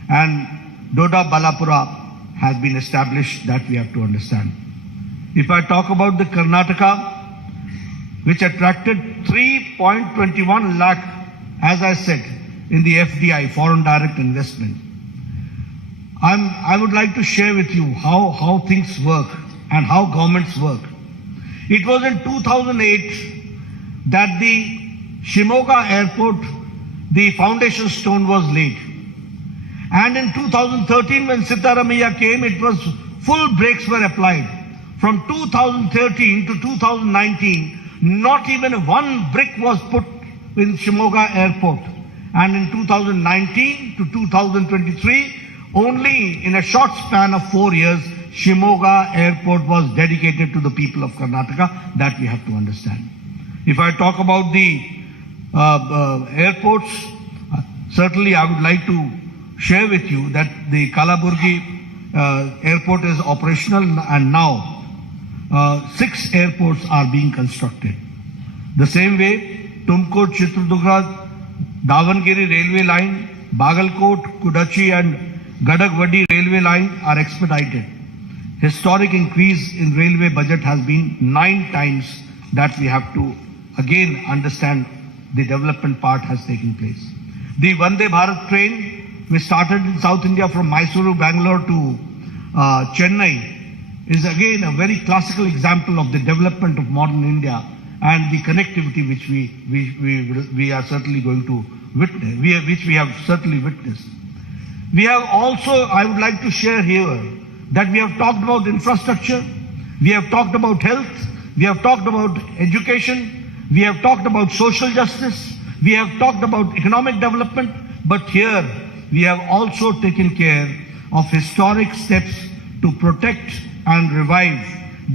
and Doda Balapura has been established, that we have to understand. If I talk about the Karnataka, which attracted 3.21 lakh, as I said, in the FDI, foreign direct investment. I would like to share with you how things work and how governments work. It was in 2008 that the Shimoga airport, the foundation stone was laid. And in 2013, when Sitaramaiah came, it was full brakes were applied. From 2013 to 2019, not even one brick was put in Shimoga Airport. And in 2019 to 2023, only in a short span of 4 years, Shimoga Airport was dedicated to the people of Karnataka. That we have to understand. If I talk about the airports, certainly I would like to share with you that the Kalaburgi airport is operational, and now 6 airports are being constructed. The same way, Tumkur, Chitradurga, Davangere railway line, Bagalkot, Kudachi and Gadagwadi railway line are expedited. Historic increase in railway budget has been 9 times. That we have to again understand the development part has taken place. The Vande Bharat train, which started in South India from Mysuru, Bangalore to Chennai, is again a very classical example of the development of modern India and the connectivity which we are certainly going to witness, which we have certainly witnessed. We have also, I would like to share here, that we have talked about infrastructure, we have talked about health, we have talked about education, we have talked about social justice, we have talked about economic development, but here we have also taken care of historic steps to protect and revive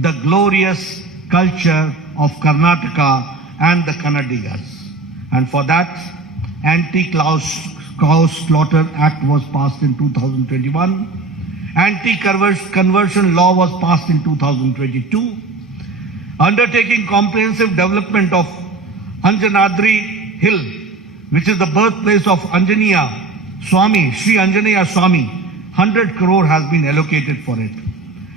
the glorious culture of Karnataka and the Kannadigas. And for that, Anti-Cow Slaughter Act was passed in 2021. Anti-conversion law was passed in 2022. Undertaking comprehensive development of Anjanadri Hill, which is the birthplace of Anjaneya Swami, Sri Anjaneya Swami, 100 crore has been allocated for it.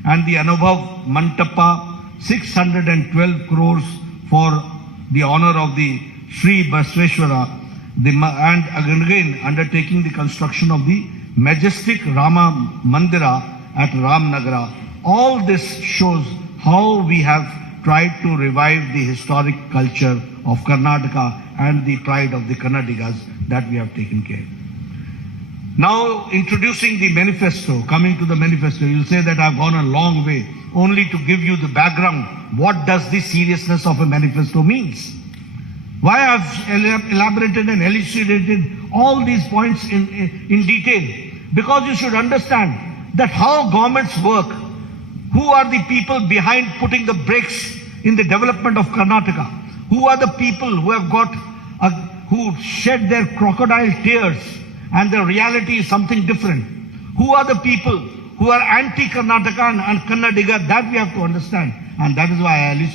And the Anubhav Mantapa, 612 crores for the honor of the Sri Basveshwara, and again undertaking the construction of the majestic Rama Mandira at Ramnagara. All this shows how we have tried to revive the historic culture of Karnataka and the pride of the Kannadigas that we have taken care. Now, introducing the manifesto, coming to the manifesto, you'll say that I've gone a long way only to give you the background. What does the seriousness of a manifesto means? Why I've elaborated and elucidated all these points in detail? Because you should understand that how governments work, who are the people behind putting the brakes in the development of Karnataka, who are the people who have who shed their crocodile tears, and the reality is something different. Who are the people who are anti-Karnataka and Kannadiga? That we have to understand. And that is why I elucidated